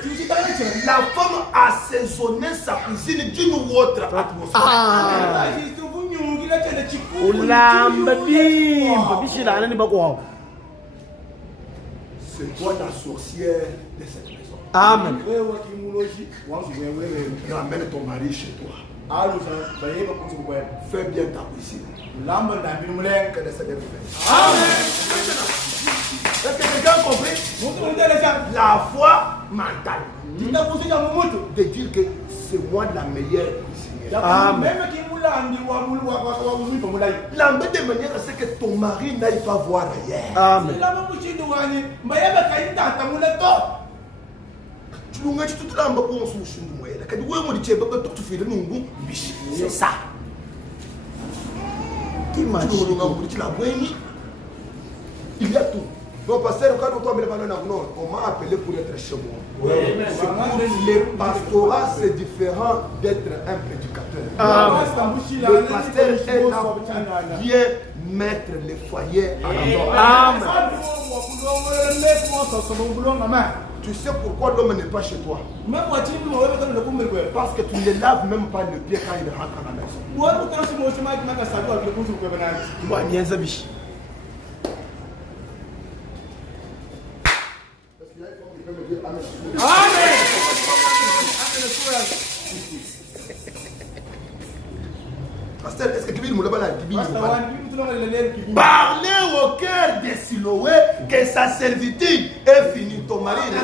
La femme a assaisonné sa cuisine d'une ou autre atmosphère. C'est toi la sorcière de cette maison. Amen. Ramène ton mari chez toi. Fais bien ta cuisine. Amen. Est-ce que quelqu'un a compris? La foi mentale. De dire que c'est moi la meilleure cuisinière. Amen. L'embête de manière à ce que ton mari n'aille pas voir ailleurs. Amen. C'est ça. Il y a tout. Donc, pasteur, quand on m'a appelé pour être chez moi. Le pastorat, c'est différent d'être un prédicateur. Le pasteur est là pour bien mettre les foyers à l'endroit. Tu sais pourquoi l'homme n'est pas chez toi? Parce que tu ne laves même pas le pied quand il rentre à la maison. Pasteur, est-ce que tu veux parler au cœur de Siloé que sa servitude est finie? Ton mari est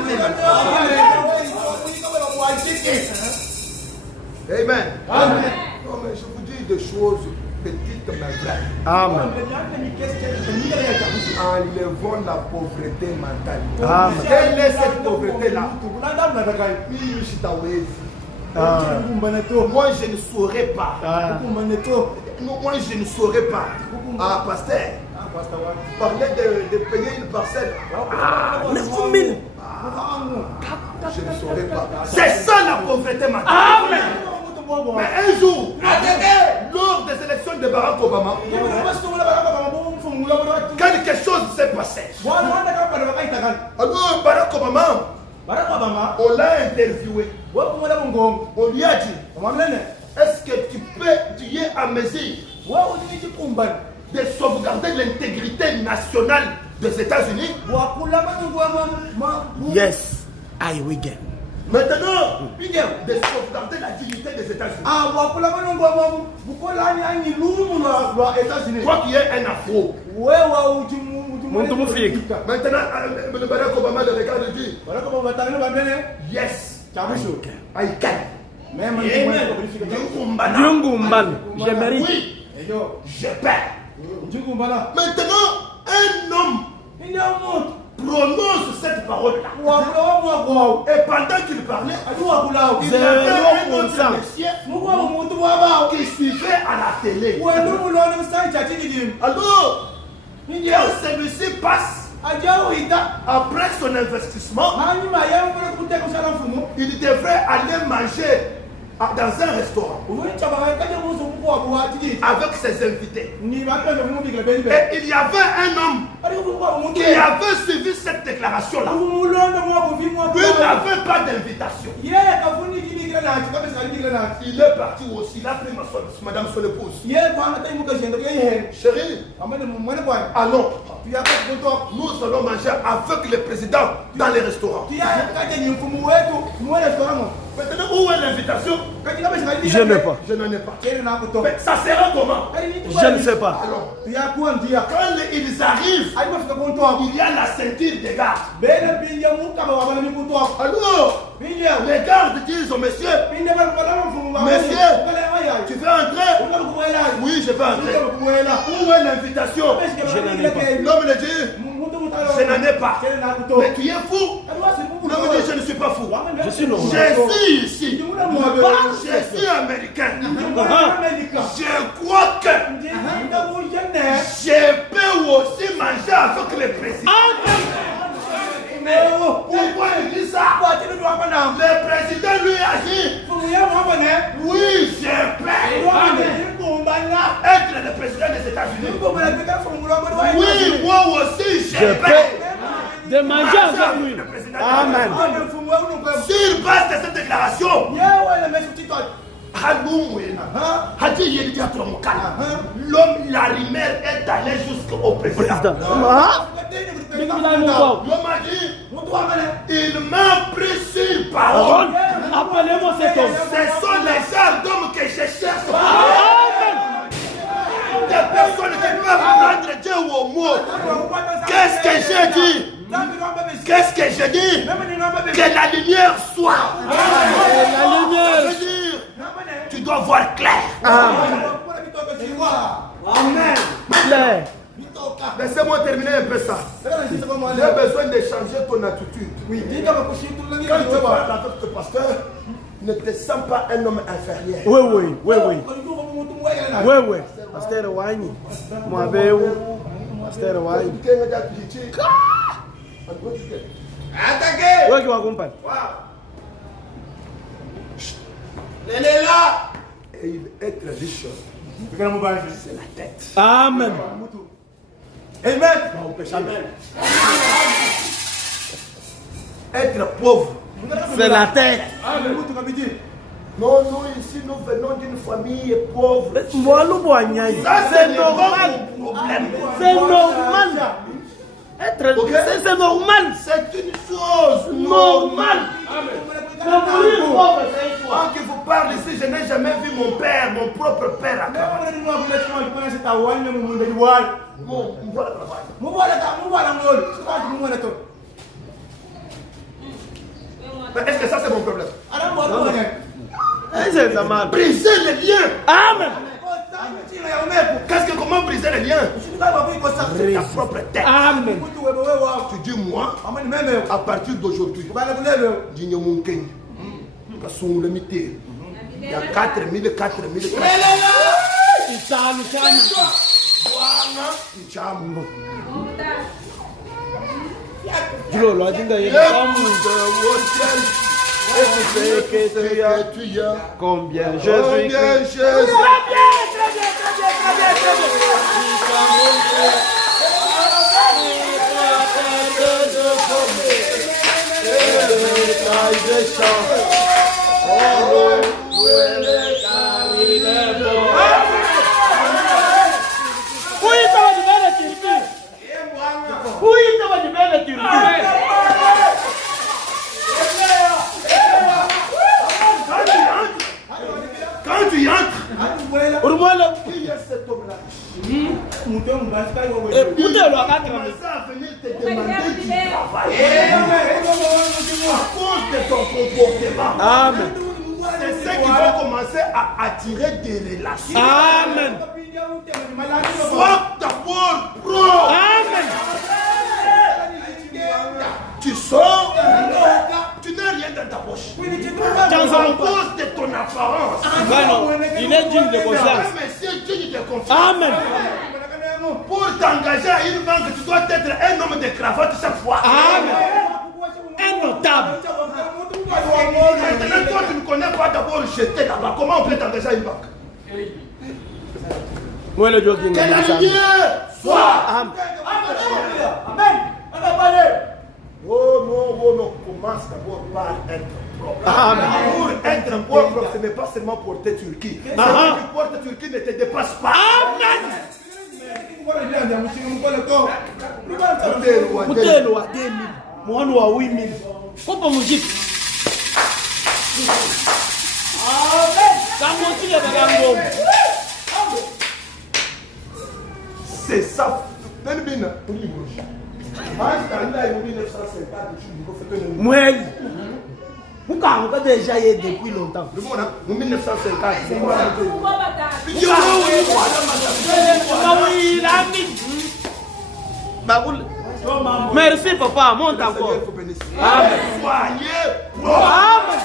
Amen. Amen. Non, mais je vous dis des choses petites mais vraies. Amen. Enlevons la pauvreté mentale. Amen. Quelle est cette pauvreté-là? Moi, je ne saurais pas. Moi, je ne saurais pas. Ah, pasteur. Parler de payer une parcelle. 9 000. Je ne saurais pas. C'est ça la pauvreté mentale. Amen. Mais un jour, lors des élections de Barack Obama, quelque chose s'est passé. Alors, Barack Obama, on l'a interviewé. On lui a dit, est-ce que tu es à mesure de sauvegarder l'intégrité nationale des États-Unis? Yes, I will get. Maintenant, de sauvegarder la dignité des États-Unis. Toi qui es un afro. Maintenant, le Barack Obama le regarde et dit, yes, I can. Je mérite. Oui, je perds. Maintenant, un homme prononce cette parole-là. Et pendant qu'il parlait, il y avait un autre monsieur qui suivait à la télé. Alors, quand celui-ci passe, après son investissement, il devrait aller manger dans un restaurant avec ses invités. Et il y avait un homme qui avait suivi cette déclaration-là, lui n'avait pas d'invitation. Il est parti aussi, il a pris madame son épouse. Chérie, allons. Nous allons manger avec le président dans les restaurants. Maintenant, où est l'invitation? Je n'ai pas. Je n'en ai pas. Mais ça sera comment? Je ne sais pas. Alors, quand ils arrivent, il y a la ceinture des gardes. Alors, les gardes disent au monsieur, monsieur, tu veux entrer? Oui, je veux entrer. Où est l'invitation? Je n'en ai pas. L'homme le dit, je n'en ai pas. Mais tu es fou. L'homme dit, je ne suis pas fou. Je suis normal. Je suis ici. Je suis américain. Je crois que je peux aussi manger avec le président. Mais pourquoi il dit ça? Le président lui a dit, oui, je peux être le président des États-Unis. Oui, moi aussi, je peux de manger avec lui. Amen. Sur base de cette déclaration, l'homme Larimer est allé jusqu'au président. L'homme a dit, il m'a pris sur parole. Appelez-moi cet homme. Ce sont les gens d'hommes que je cherche. Des personnes qui peuvent prendre Dieu au mot. Qu'est-ce que j'ai dit? Qu'est-ce que j'ai dit? Que la lumière soit. La lumière. Tu dois voir clair. Amen. Clair. Laissez-moi terminer un peu ça. J'ai besoin de changer ton attitude. Oui. Quand tu parles avec le pasteur, ne te sens pas un homme inférieur. Oui. Pasteur Wani. Moi, Pasteur Wani. Attaquez! Oui, tu vas comprendre. Elle est là. Et il veut être riche. C'est la tête. Amen. Amen. Être pauvre. C'est la tête. Non, nous ici, nous venons d'une famille pauvre. C'est normal. C'est normal. C'est normal. C'est une chose normale. Quand je vous parle ici, je n'ai jamais vu mon père, mon propre père à cravate. Mais est-ce que ça c'est mon problème? C'est normal. Briser les liens. Amen. Qu'est-ce que comment briser les liens? Ta propre tête. Amen. Tu dis moi, à partir d'aujourd'hui, il y a 4000. Et tu sais que tu as Combien je suis. Très Quand tu entres, qui est cet homme-là? Il commence à venir te demander du travail. À cause de ton comportement. Amen. C'est ce qui va commencer à attirer des relations. Amen. Sois d'abord pro. Amen. Tu sors, tu n'as rien dans ta poche. À cause de ton apparence. Il est digne de confiance. Monsieur digne de confiance. Amen. Pour t'engager à une banque, tu dois être un homme de cravate chaque fois. Amen. Un notable. Maintenant, toi, tu ne connais pas d'abord jeter là-bas. Comment on peut t'engager à une banque? Moi, le jogging. Que la lumière soit. Amen. commence d'abord par être propre. Amen. Pour être propre, ce n'est pas seulement porter Turquie. Ce que tu portes Turquie ne te dépasse pas. Amen. Mutelo wa Mutelo wa 2000. Mwana wa 8000. Kopa mujiki. Amen. Kamotile bakango. C'est ça. Mweli. Mukango déjà y est depuis longtemps. Le monde, en 1950. Merci papa, monte encore. Amen. Soyez propre. Amen.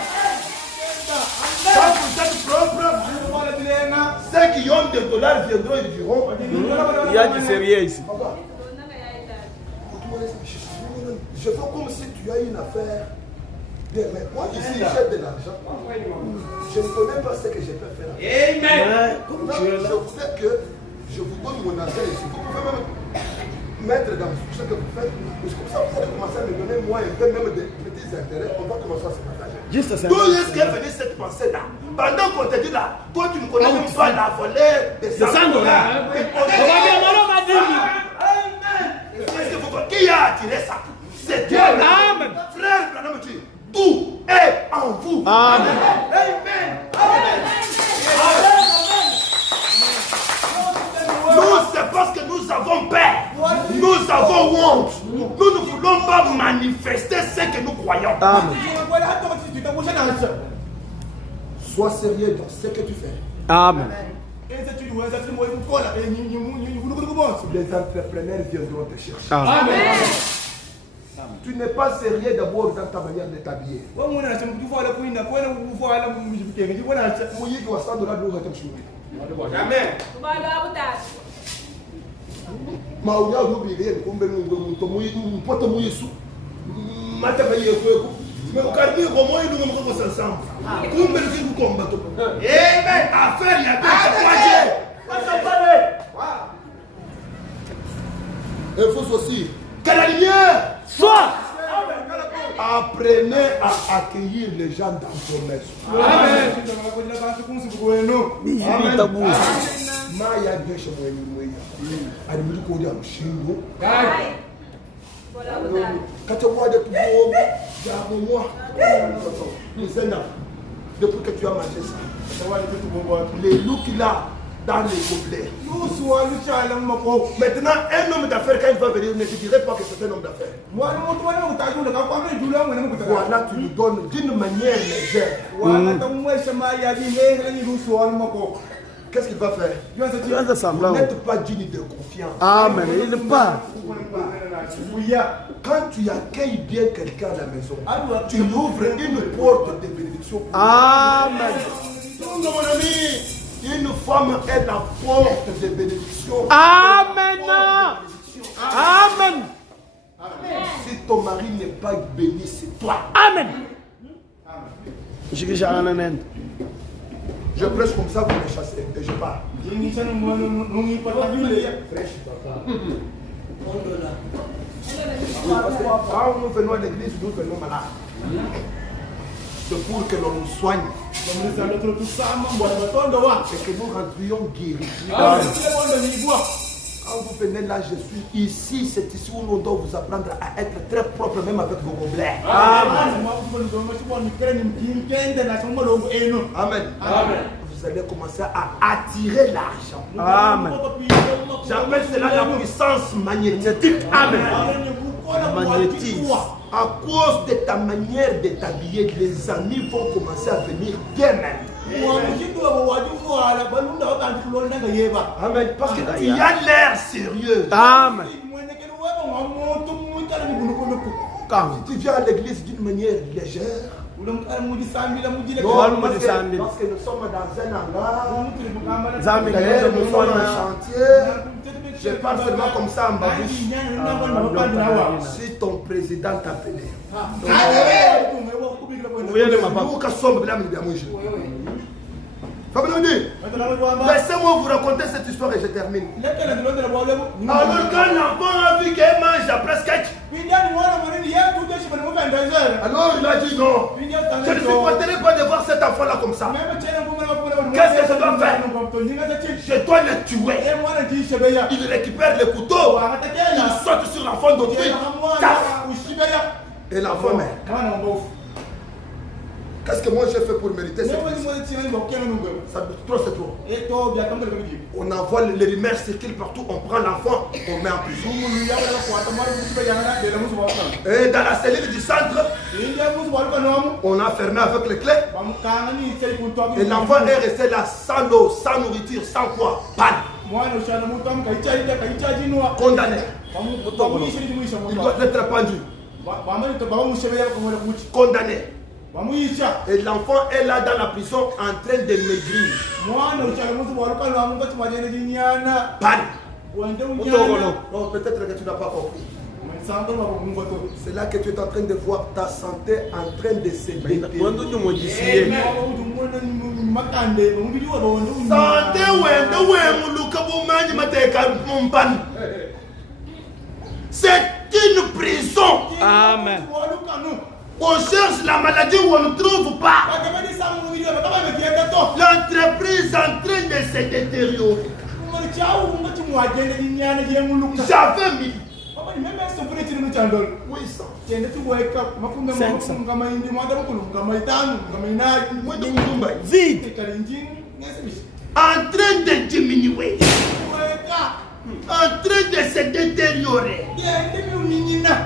Quand vous êtes propre, ceux qui ont des dollars viendront et diront. Il y a du sérieux ici. Papa, je fais comme si tu as une affaire. Bien, mais moi ici, j'ai de l'argent. Je ne connais pas ce que je peux faire. Amen. Non, je voudrais que je vous donne mon argent ici. Vous pouvez même mettre dans ce que vous faites. Parce que comme ça, vous allez commencer à me donner moi un peu même des petits intérêts. On va commencer à se partager. Juste ça. D'où est-ce qu'est venue cette pensée-là? Pendant qu'on te dit là, toi tu ne connais même pas la volée de 100 dollars. Est-ce que vous comprenez? Qui a attiré ça? C'est Dieu. Amen. Frère, tout est en vous. Amen. Amen. Nous, c'est parce que nous avons peur. Nous avons honte. Nous ne voulons pas manifester ce que nous croyons. Amen. Sois sérieux dans ce que tu fais. Amen. Les entrepreneurs viendront te chercher. Amen. Tu n'es pas sérieux d'abord dans ta manière de t'habiller. Amen. Il faut aussi que la lumière Soit. apprenez à accueillir les gens dans vos maisons. Amen. Maya geshe mwenye mwenye alimuli kodi amushingo kata wade tubobo ya mwa nisenda depuis que tu as mangé ça les loups qu'il a dans les gobelets. Maintenant un homme d'affaires quand il va venir ne te dirait pas que c'est un homme d'affaires. Voilà, tu lui donnes d'une manière légère. Qu'est-ce qu'il va faire? Vous n'êtes pas digne de confiance. Amen. Il n'est pas. Quand tu accueilles bien quelqu'un à la maison, tu ouvres une porte de bénédiction. Amen. Mon ami, une femme est la porte de bénédiction. Amen. Amen. Si ton mari n'est pas béni, c'est toi. Amen. Je prêche comme ça, vous me chassez et je pars. Quand nous venons à l'église, nous venons malades. C'est pour que l'on nous soigne. Et que nous rentrions guéris. Quand vous venez là, je suis ici, c'est ici où l'on doit vous apprendre à être très propre, même avec vos gobelets. Amen. Amen. Amen. Vous allez commencer à attirer l'argent. Amen. J'appelle cela la puissance magnétique. Amen. Magnétisme. À cause de ta manière de t'habiller, les amis vont commencer à venir d'eux-mêmes. Amen. Parce que tu as l'air sérieux. Amen. Quand tu viens à l'église d'une manière légère, non, parce que nous sommes dans un hangar, d'ailleurs nous sommes un chantier. Je parle seulement comme ça en babouche. Si ton président t'appelait, laissez-moi vous raconter cette histoire et je termine. Alors quand l'enfant a vu qu'elle mange après sketch, Alors il a dit non. Je ne supporterai pas de voir cet enfant-là comme ça. Qu'est-ce que je dois faire? Je dois le tuer. Il récupère le couteau. Il saute sur l'enfant d'autrui. Et l'enfant meurt. Qu'est-ce que moi j'ai fait pour mériter cette vie? Ça trop c'est trop. On envoie les rumeurs circulent partout, on prend l'enfant, on met en prison. Et dans la cellule du centre, on a fermé avec les clés. Et l'enfant est resté là sans eau, sans nourriture, sans quoi? Panne. Condamné. Il doit être pendu. Condamné. Et l'enfant est là dans la prison en train de maigrir. Panne. Oh, peut-être que tu n'as pas compris. C'est là que tu es en train de voir ta santé en train de se détériorer. C'est une prison. Amen. On cherche la maladie où on ne trouve pas. L'entreprise est en train de se détériorer. J'avais mis 800. Vite. En train de diminuer. En train de se détériorer.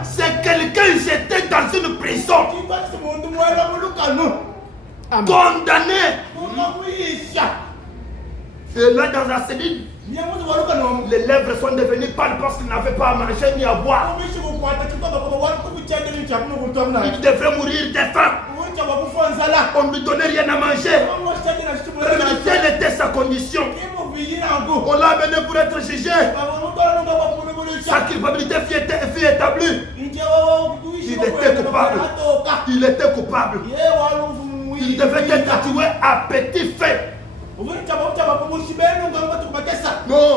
C'est quelqu'un jeté dans une prison. Condamné. Et là dans la cellule, les lèvres sont devenues pâles parce qu'il n'avait pas à manger ni à boire. Il devrait mourir de faim. On ne lui donnait rien à manger. Telle était sa condition. On l'a amené pour être jugé. Sa culpabilité fut établie. Il était coupable. Il était coupable. Il devait être tué à petit feu. Non.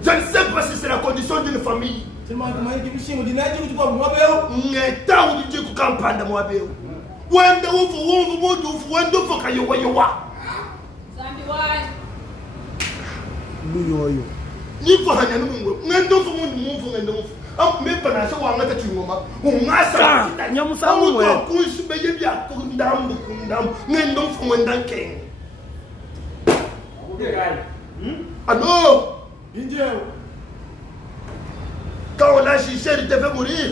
Je ne sais pas si c'est la condition d'une famille. Alors, quand on l'a jugé, il devait mourir.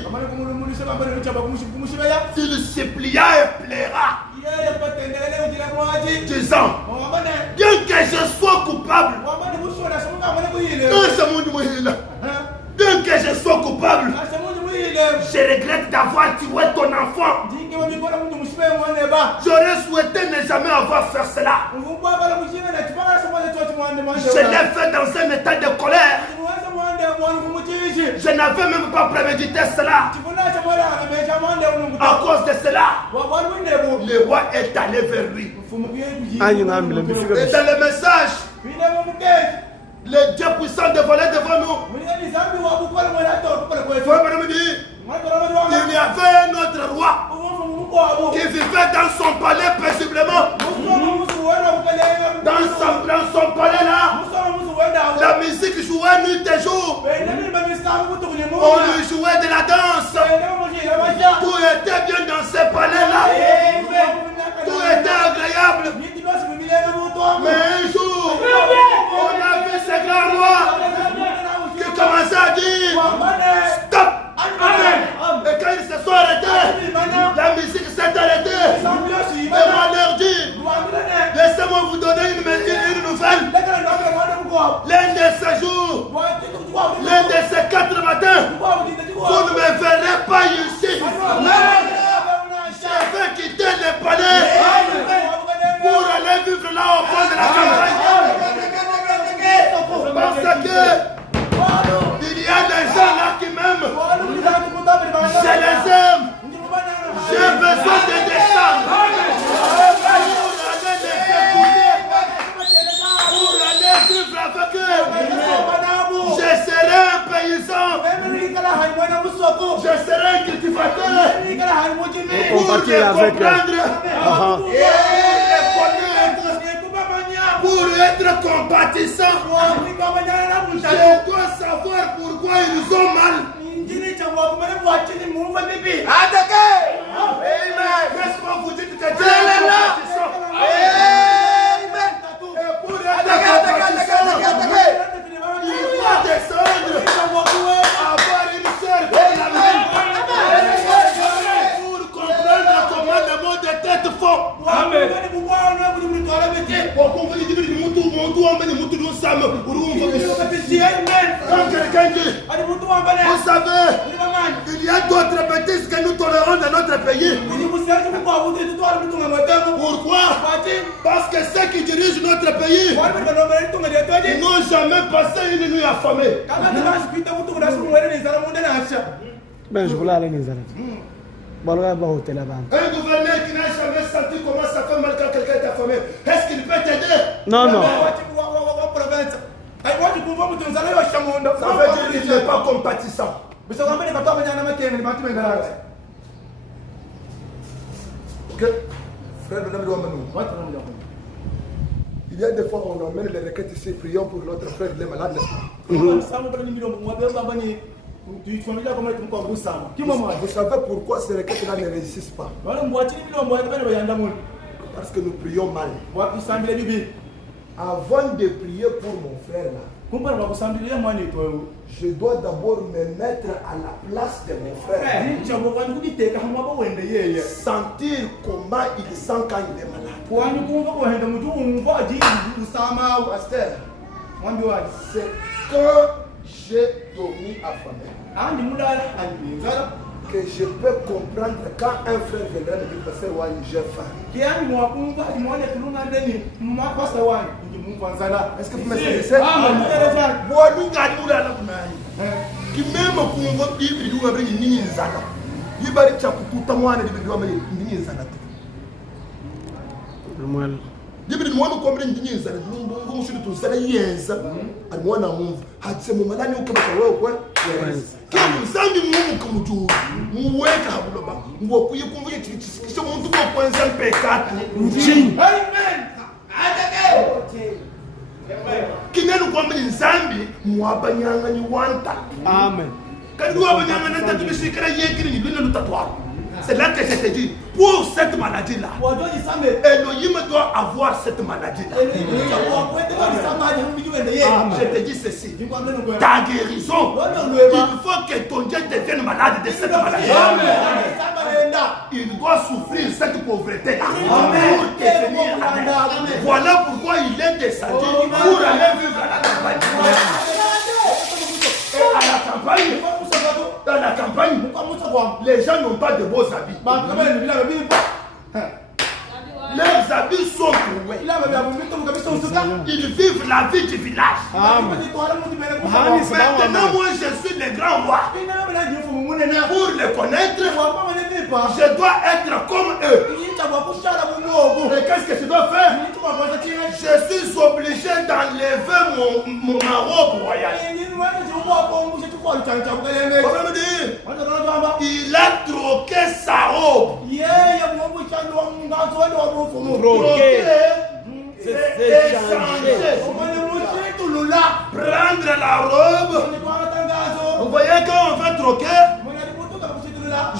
Il supplia et plaira. Disant, bien que je sois coupable, bien que je sois coupable, je regrette d'avoir tué ton enfant. J'aurais souhaité ne jamais avoir fait cela. Je l'ai fait dans un état de colère. Je n'avais même pas prémédité cela. À cause de cela, le roi est allé vers lui. Et dans le message, le Dieu puissant dévoilé devant nous. Il y avait un autre roi qui vivait dans son palais paisiblement. Dans son palais là, la musique jouait nuit et jour. On lui jouait de la danse. Tout était bien dans ce palais là. Tout était agréable. Mais un jour, on a vu ce grand roi qui commençait à dire stop. Amen. Et quand ils se sont arrêtés, la musique s'est arrêtée. Et on leur dit, laissez-moi vous donner une nouvelle. L'un de ces jours, l'un de ces 4 matins, vous ne me verrez pas ici. Je vais quitter le palais pour aller vivre là au fond de la campagne. Parce que il y a des gens là qui m'aiment. Je les aime. J'ai besoin de descendre. Je serai un cultivateur pour Compatir les avec comprendre et les connaître. Pour être compatissant, je dois savoir pourquoi ils ont mal. Attaquez! Amen. Laisse-moi vous dire que Dieu est compatissant. Amen. Et pour être compatissant, il doit descendre, avoir une sœur comme la mienne. Pour comprendre comment le monde est tête fort. Amen. Quand quelqu'un dit, vous savez, il y a d'autres bêtises que nous tolérons dans notre pays. Pourquoi? Parce que ceux qui dirigent notre pays n'ont jamais passé une nuit affamée. Ben, je voulais aller les arrêter. Bon, là, on va au hôtel là-bas. Un gouverneur qui n'a jamais senti comment ça fait mal quand quelqu'un est affamé, est-ce qu'il peut t'aider? Non, non. Ça veut dire qu'il n'est pas compatissant. Ok. Frère, il y a des fois on emmène les requêtes ici, prions pour notre frère, il est malade, n'est-ce pas? Vous savez pourquoi ces requêtes-là ne réussissent pas? Parce que nous prions mal. Avant de prier pour mon frère là, je dois d'abord me mettre à la place de mon frère. Sentir comment il sent quand il est malade. Pasteur, c'est quand j'ai dormi affamé que je peux comprendre quand un frère viendra me dire, Pasteur Wani, j'ai faim. Est-ce que vous me connaissez? Qui même pour vous dire, il doit avoir une ligne zana. Il va être tout le monde, il doit avoir une ligne zana. Dibiri mwana ukombre ndinyiza ngumushuru tuzarayeza alimwana mumva hatse mu malani ukabaka wewe kimu zambi mungu kumujuru muweka habuloba ngo kuyikumva ikisikisho muntu ko kwenza mpekatu amen atake kinenu kwamba nzambi mwabanyanga ni wanta Amen. kandi wabanyanga na tatu bishikira yekiri ni bino lutatwa. C'est là que je te dis, pour cette maladie-là, Elohim doit avoir cette maladie-là. Je te dis ceci, ta guérison, il faut que ton Dieu devienne malade de cette maladie. Il doit souffrir cette pauvreté-là pour devenir malade. Voilà pourquoi il est descendu pour aller vivre à la campagne. À la campagne, dans la campagne, les gens n'ont pas de beaux habits. Leurs habits sont troués. Ils vivent la vie du village. Maintenant, moi, je suis le grand roi. Pour les connaître, je dois être comme eux. Et qu'est-ce que je dois faire? Je suis obligé d'enlever ma robe royale. Il a troqué sa robe. Troqué, c'est échanger. Prendre la robe. Vous voyez quand on fait troquer,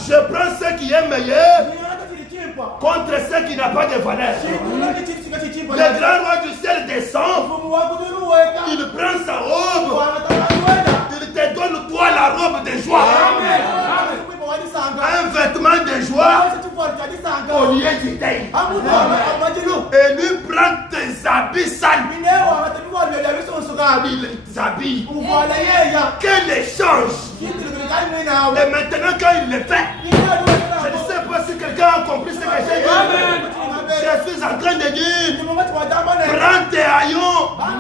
je prends ce qui est meilleur contre ce qui n'a pas de valeur. Le grand roi du ciel descend, il prend sa robe, il te donne toi la robe de joie. Un vêtement de joie au lieu du deuil. Et lui prend tes habits sales. Il habille. Quel échange! Et maintenant quand il le fait, je ne sais pas si quelqu'un a compris ce que j'ai dit. Je suis en train de dire, prends tes haillons. Prends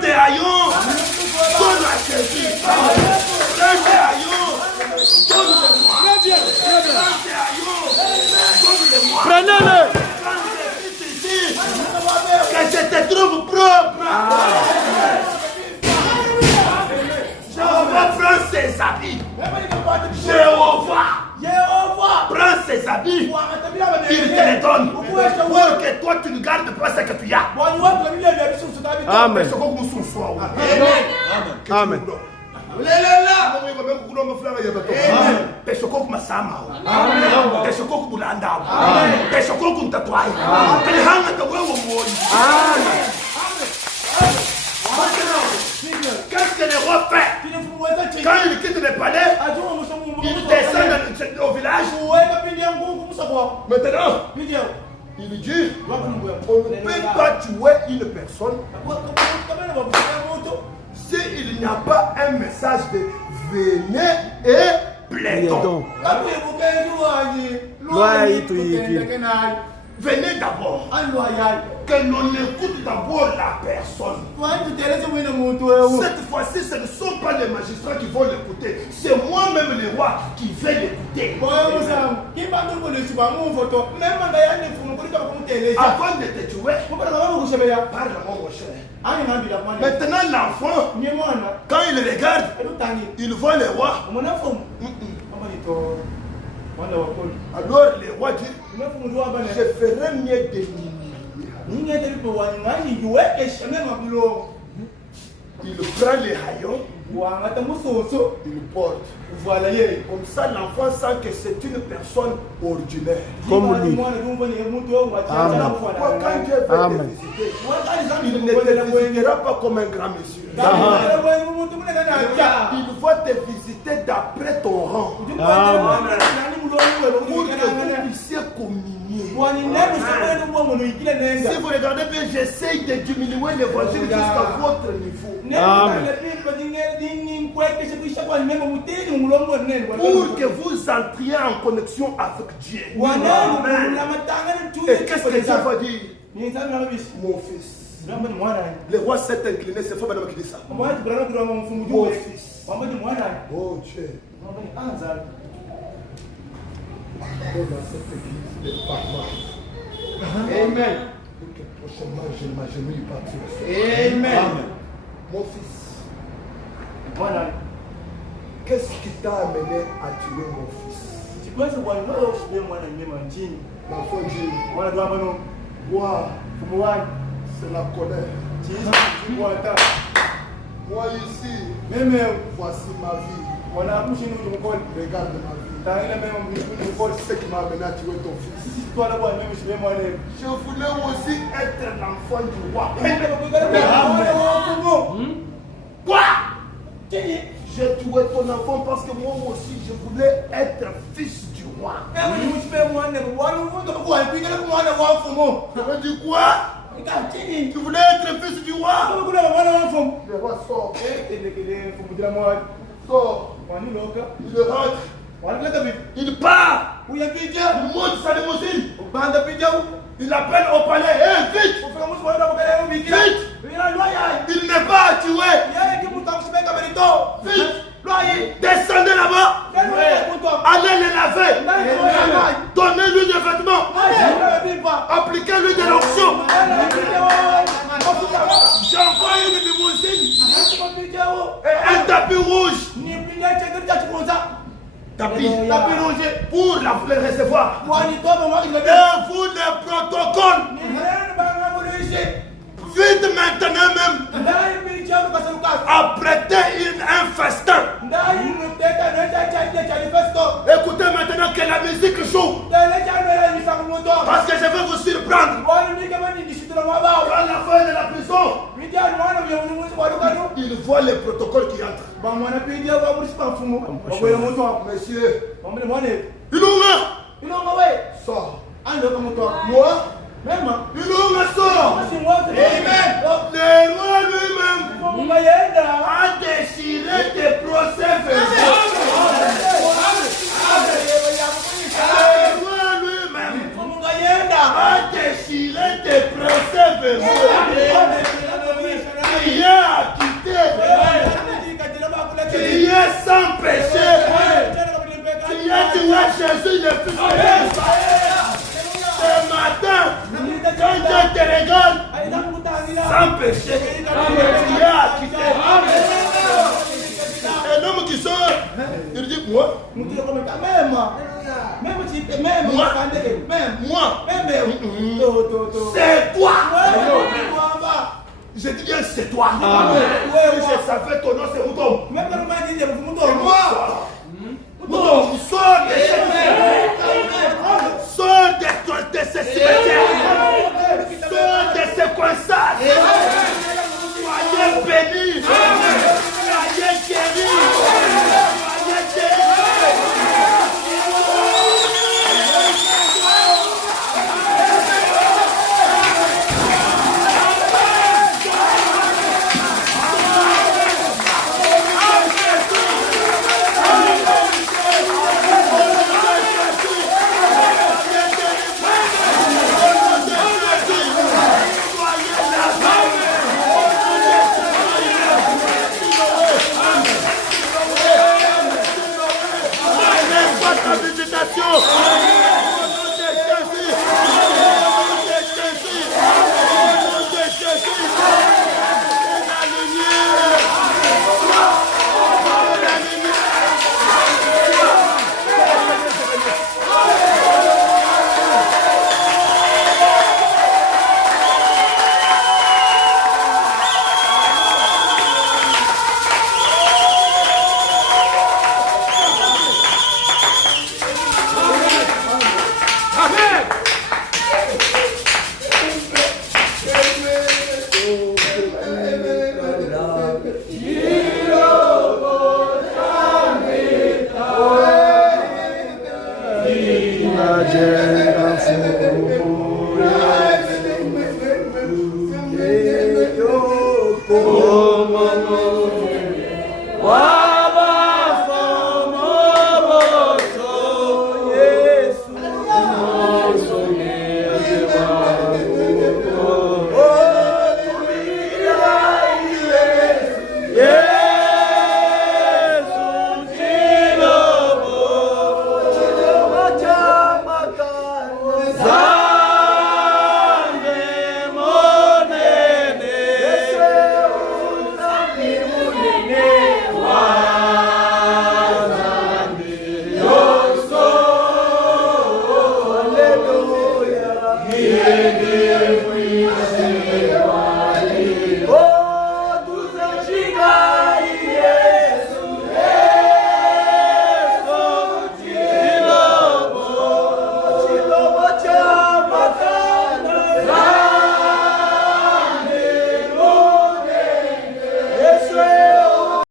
tes haillons. Donne à Jésus. Prends tes haillons. Donne-le-moi. Prends tes haillons. Donne-le-moi. Prenez-le. Que je te trouve propre. Je Jéhovah prend ses habits, il te les donne pour que toi tu ne gardes pas ce que tu as. Amen. Amen. Qu'est-ce que les rois fait quand ils quittent le palais? Ils descendent au village. Maintenant, il dit on ne peut pas tuer une personne s'il n'y a pas un message de venez et plaidons. Venez d'abord. Que l'on écoute d'abord la personne. Cette fois-ci, ce ne sont pas les magistrats qui vont l'écouter. C'est moi-même le roi qui vais l'écouter. Avant de te tuer, parle-moi mon cher. Maintenant l'enfant, quand il regarde, il voit le roi. Alors le roi dit, je ferai mieux de il prend les haillons, il porte. Voilà, comme ça l'enfant sent que c'est une personne ordinaire. Comme lui. Amen. Quand Dieu veut te visiter, il ne te visitera pas comme un grand monsieur. Il va te visiter d'après ton rang. Pour que vous puissiez communier. Si vous regardez bien, j'essaye de diminuer l'évangile jusqu'à votre niveau. Pour que vous entriez en connexion avec Dieu. Amen. Et qu'est-ce que Dieu va dire? Mon fils. Le roi s'est incliné, c'est pas madame qui dit ça. Mon fils. Oh Dieu. Dans cette église de Parma. Amen. Pour que prochainement je ne pas. Amen. Mon fils. Voilà. Qu'est-ce qui t'a amené à tuer mon fils? L'enfant dit. Moi, c'est la colère. Moi ici, voici ma vie. Regarde ma vie. C'est ce qui m'a amené à tuer ton fils. Je voulais aussi être l'enfant du roi. Quoi? J'ai tué ton enfant parce que moi aussi je voulais être fils du roi. Ça veut dire quoi? Tu voulais être fils du roi? Le roi sort. Sort. Il rentre. Il part. Il monte sa limousine. Il appelle au palais. Hey, vite! Vite! Il n'est pas à tuer. Vite! Descendez là-bas. Allez les laver. Donnez-lui des vêtements. Appliquez-lui de l'onction. J'envoie une limousine et un tapis rouge. Tapis rouge pour le recevoir. Et vous les protocoles. Vite maintenant même. Apprêtez un festin. Écoutez maintenant que la musique joue. Parce que je vais vous surprendre. À la fin de la prison, il voit les protocoles qui entrent. Monsieur, il sort. Moi, il sort. Amen. Le roi lui-même a déchiré tes procès-verbaux. Le roi lui-même a déchiré tes procès-verbaux. Tu es acquitté. Tu es sans péché. Tu es Jésus le Fils de Dieu. Ce matin, quand Dieu te regarde, sans péché, tu es acquitté. Un homme qui sort Moi. Même si même Moi. C'est toi. Je dis bien c'est toi. Je savais ton nom, c'est Mouton. même quand on m'a dit C'est moi. Mouton, sors de ces cimetières. Sors de ces coinsades. Soyez bénis. Soyez guéris. Soyez guéris. Hallelujah.